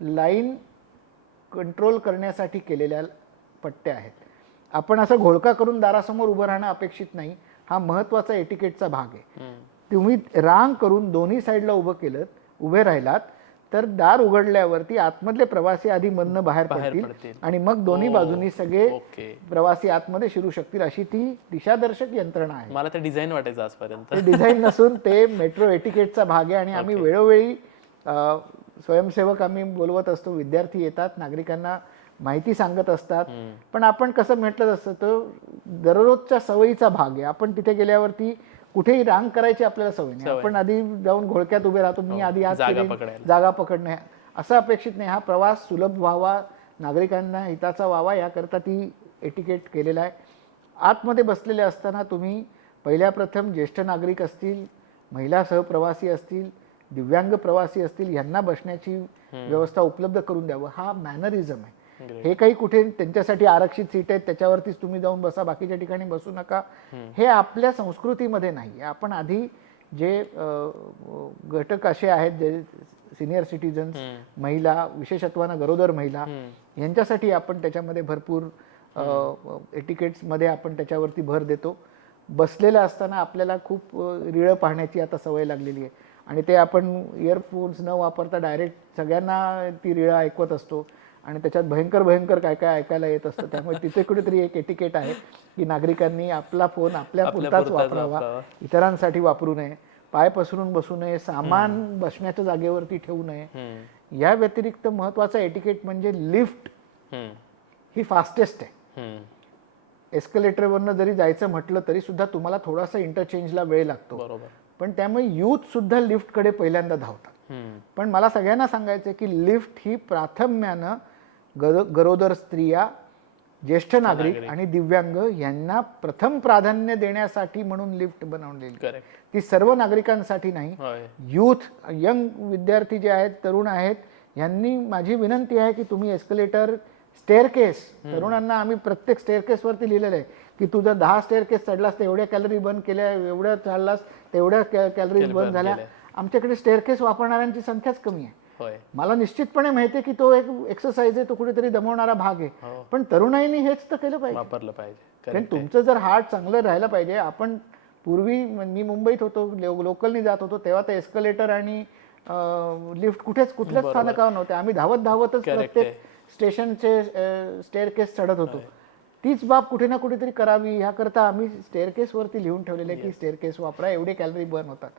लाईन कंट्रोल करण्यासाठी केलेल्या पट्ट्या आहेत. आपण असं घोळका करून दारासमोर उभं राहणं अपेक्षित नाही. हा महत्त्वाचा एटिकेटचा भाग आहे. तुम्ही रांग करून दोन्ही साईडला उभे राहिलात तर दार उघडल्यावरती आतमधले प्रवासी आधी मधनं बाहेर पडतील आणि मग दोन्ही बाजूनी सगळे प्रवासी आतमध्ये शिरू शकतील, अशी ती दिशादर्शक यंत्रणा आहे. मला ते डिझाईन वाटायचं आजपर्यंत. डिझाईन नसून ते मेट्रो एटिकेटचा भाग आहे. आणि आम्ही वेळोवेळी स्वयंसेवक आम्ही बोलवत असतो, विद्यार्थी येतात, नागरिकांना माहिती सांगत असतात. पण आपण कसं म्हटलं असतं, तो दररोजच्या सवयीचा भाग आहे. आपण तिथे गेल्यावरती कुठेही रांग करायची आपल्याला सवय नाही. आपण आधी जाऊन घोळक्यात उभे राहतो, मी आधी आत जागा पकडणे असं अपेक्षित नाही. हा प्रवास सुलभ व्हावा, नागरिकांना हिताचा व्हावा याकरता ती एटिकेट केलेला आहे. आतमध्ये बसलेले असताना तुम्ही पहिल्या प्रथम ज्येष्ठ नागरिक असतील, महिला सहप्रवासी असतील, दिव्यांग प्रवासी असतील, यांना बसण्याची व्यवस्था उपलब्ध करून द्यावं. हा मॅनरिझम आहे. हे काही कुठे त्यांच्यासाठी आरक्षित सीट आहेत त्याच्यावरतीच तुम्ही जाऊन बसा, बाकीच्या ठिकाणी बसू नका, हे आपल्या संस्कृतीमध्ये नाही. आपण आधी जे घटक असे आहेत, जे सिनियर सिटीजन्स, महिला, विशेषत्वानं गरोदर महिला, यांच्यासाठी आपण त्याच्यामध्ये भरपूर एटिकेट्समध्ये आपण त्याच्यावरती भर देतो. बसलेलं असताना आपल्याला खूप रिळं पाहण्याची आता सवय लागलेली आहे आणि ते आपण इयरफोन्स न वापरता डायरेक्ट सगळ्यांना ती रिळं ऐकवत असतो आणि त्याच्यात भयंकर भयंकर काय काय ऐकायला येत असतं. त्यामुळे तिथे कुठेतरी एक एटिकेट आहे की नागरिकांनी आपला फोन आपल्या पुरताच वापरावा, इतरांसाठी वापरू नये, पाय पसरून बसू नये, सामान बसण्याच्या जागेवरती ठेवू नये. या व्यतिरिक्त महत्वाचा एटिकेट म्हणजे लिफ्ट ही फास्टेस्ट आहे. एस्केलेटरवरनं जरी जायचं म्हटलं तरी सुद्धा तुम्हाला थोडासा इंटरचेंजला वेळ लागतो, पण त्यामुळे यूथ सुद्धा लिफ्टकडे पहिल्यांदा धावतात. पण मला सगळ्यांना सांगायचं की लिफ्ट ही प्राथम्यानं गरोदर स्त्रिया, ज्येष्ठ नागरिक आणि दिव्यांग यांना प्रथम प्राधान्य देण्यासाठी म्हणून लिफ्ट बनवलेली. ती सर्व नागरिकांसाठी नाही. यूथ, यंग विद्यार्थी जे आहेत, तरुण आहेत, यांनी माझी विनंती आहे की तुम्ही एस्केलेटर, स्टेअरकेस, तरुणांना आम्ही प्रत्येक स्टेअरकेसवरती लिहिलेलं आहे की तू जर 10 स्टेअरकेस चढलास तर एवढ्या कॅलरी बर्न केल्या, एवढ्या चाललास तेवढ्या कॅलरीज बर्न झाल्या. आमच्याकडे स्टेअरकेस वापरणाऱ्यांची संख्याच कमी आहे. मला निश्चितपणे माहिती आहे की तो एक एक्सरसाइज आहे, तो कुठेतरी दमवणारा भाग आहे, पण तरुणाईने हेच तर केलं पाहिजे, वापरलं पाहिजे. कारण तुमचं जर हार्ट चांगलं राहायला पाहिजे. आपण पूर्वी, मी मुंबईत होतो, लोकलनी जात होतो, तेव्हा ते एस्केलेटर आणि लिफ्ट कुठल्याच स्थानकावर नव्हते. आम्ही धावतच प्रत्येक स्टेशनचे स्टेअरकेस चढत होतो. तीच बाब कुठे ना कुठेतरी करावी, ह्याकरता आम्ही स्टेअरकेसवरती लिहून ठेवलेले की स्टेअरकेस वापरा, एवढे कॅलरी बर्न होतात.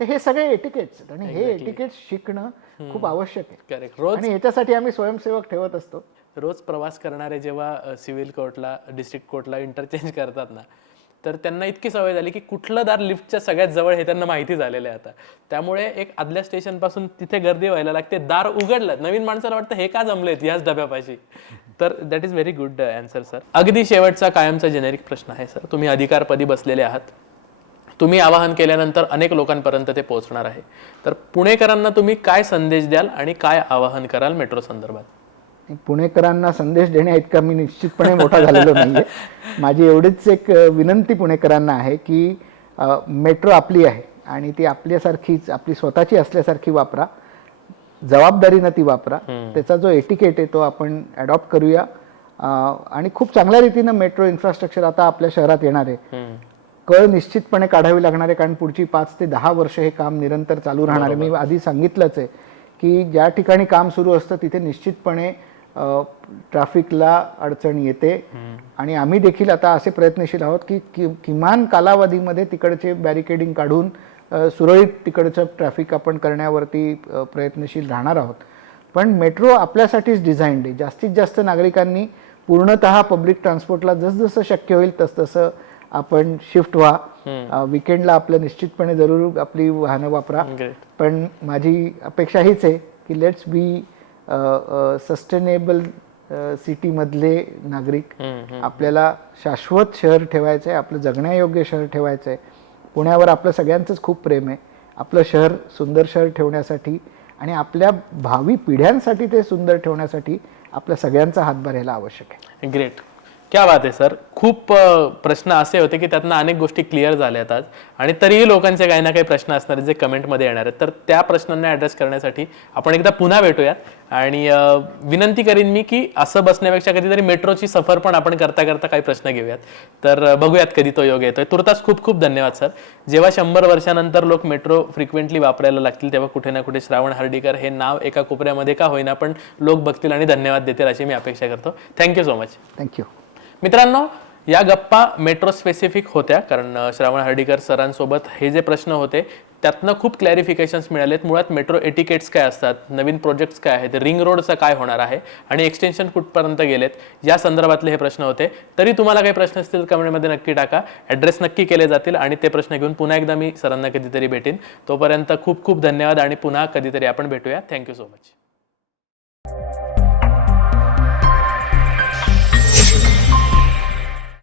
तर हे सगळे एटिकेट्स आहेत आणि हे एटिकेट्स शिकणं खूप आवश्यक आहे. आणि ह्याच्यासाठी आम्ही स्वयंसेवक ठेवत असतो. रोज प्रवास करणारे जेव्हा सिव्हिल कोर्टला, डिस्ट्रिक्ट कोर्टला इंटरचेंज करतात ना, तर त्यांना इतकी सवय झाली की कुठलं दार लिफ्टच्या सगळ्यात जवळ हे त्यांना माहिती झालेलं आहे आता. त्यामुळे एक आदल्या स्टेशनपासून तिथे गर्दी व्हायला लागते. दार उघडलं, नवीन माणसाला वाटतं हे का जमलेत याच डब्यापाशी. तर that is very good answer sir. अगदी शेवटचा कायमचा जेनेरिक प्रश्न आहे सर. तुम्ही अधिकारपदी बसलेले आहात, तुम्ही आवाहन केल्यानंतर अनेक लोकांपर्यंत ते पोहोचणार आहे. तर पुणेकरांना तुम्ही काय संदेश द्याल आणि काय आवाहन कराल मेट्रो संदर्भात? पुणेकरांना संदेश देण्या इतका मी निश्चितपणे मोठा झालेलो नाहीये. माझी एवढीच एक विनंती पुणेकरांना आहे की मेट्रो आपली आहे आणि ती आपल्यासारखीच, आपली स्वतःची असल्यासारखी वापरा, जबाबदारीनं ती वापरा. त्याचा जो एटिकेट आहे तो आपण अडॉप्ट करूया आणि खूप चांगल्या रीतीनं मेट्रो इन्फ्रास्ट्रक्चर आता आपल्या शहरात येणार आहे. कळ निश्चितपणे काढावी लागणार आहे, कारण पुढची 5 ते 10 वर्ष हे काम निरंतर चालू राहणार आहे. मी आधी सांगितलंच आहे की ज्या ठिकाणी काम सुरू असतं तिथे निश्चितपणे ट्रॅफिकला अडचण येते आणि आम्ही देखील आता असे प्रयत्नशील आहोत की किमान कालावधीमध्ये तिकडचे बॅरिकेडिंग काढून सुरळीत तिकडचं ट्रॅफिक आपण करण्यावरती प्रयत्नशील राहणार आहोत. पण मेट्रो आपल्यासाठीच डिझाईन्ड आहे. जास्तीत जास्त नागरिकांनी पूर्णतः पब्लिक ट्रान्सपोर्टला जसजसं शक्य होईल तसतसं आपण शिफ्ट व्हा. विकेंडला आपलं निश्चितपणे जरूर आपली वाहनं वापरा. पण माझी अपेक्षा हीच आहे की लेट्स बी सस्टेनेबल सिटीमधले नागरिक. आपल्याला शाश्वत शहर ठेवायचं आहे, आपलं जगण्यायोग्य शहर ठेवायचं आहे. पुण्यावर आपलं सगळ्यांचंच खूप प्रेम आहे. आपलं शहर सुंदर शहर ठेवण्यासाठी आणि आपल्या भावी पिढ्यांसाठी ते सुंदर ठेवण्यासाठी आपल्या सगळ्यांचा हातभार यायला आवश्यक आहे. ग्रेट, क्या बात आहे सर. खूप प्रश्न असे होते की त्यातनं अनेक गोष्टी क्लिअर झाल्यात आज, आणि तरीही लोकांचे काही ना काही प्रश्न असणार आहेत जे कमेंटमध्ये येणार आहेत. तर त्या प्रश्नांना ॲड्रेस करण्यासाठी आपण एकदा पुन्हा भेटूयात. आणि विनंती करीन मी की असं बसण्यापेक्षा कधीतरी मेट्रोची सफर पण आपण करता करता काही प्रश्न घेऊयात. तर बघूयात कधी तो योग येतोय. तुर्तास खूप खूप धन्यवाद सर. जेव्हा 100 वर्षानंतर लोक मेट्रो फ्रिक्वेंटली वापरायला लागतील तेव्हा कुठे ना कुठे श्रावण हर्डीकर हे नाव एका कोपऱ्यामध्ये का होईना पण लोक बघतील आणि धन्यवाद देतील अशी मी अपेक्षा करतो. Thank you so much. थँक्यू. मित्रांनो, या गप्पा मेट्रो स्पेसिफिक होत्या, कारण श्रावण हर्डीकर सरांसोबत हे जे प्रश्न होते त्यातनं खूप क्लॅरिफिकेशन्स मिळालेत. मुळात मेट्रो एटिकेट्स काय असतात, नवीन प्रोजेक्ट्स काय आहेत, रिंग रोडचं काय होणार आहे आणि एक्सटेन्शन कुठपर्यंत गेलेत या संदर्भातले हे प्रश्न होते. तरी तुम्हाला काही प्रश्न असतील कमेंटमध्ये नक्की टाका, ॲड्रेस नक्की केले जातील आणि ते प्रश्न घेऊन पुन्हा एकदा मी सरांना कधीतरी भेटेन. तोपर्यंत खूप खूप धन्यवाद आणि पुन्हा कधीतरी आपण भेटूया. Thank you so much.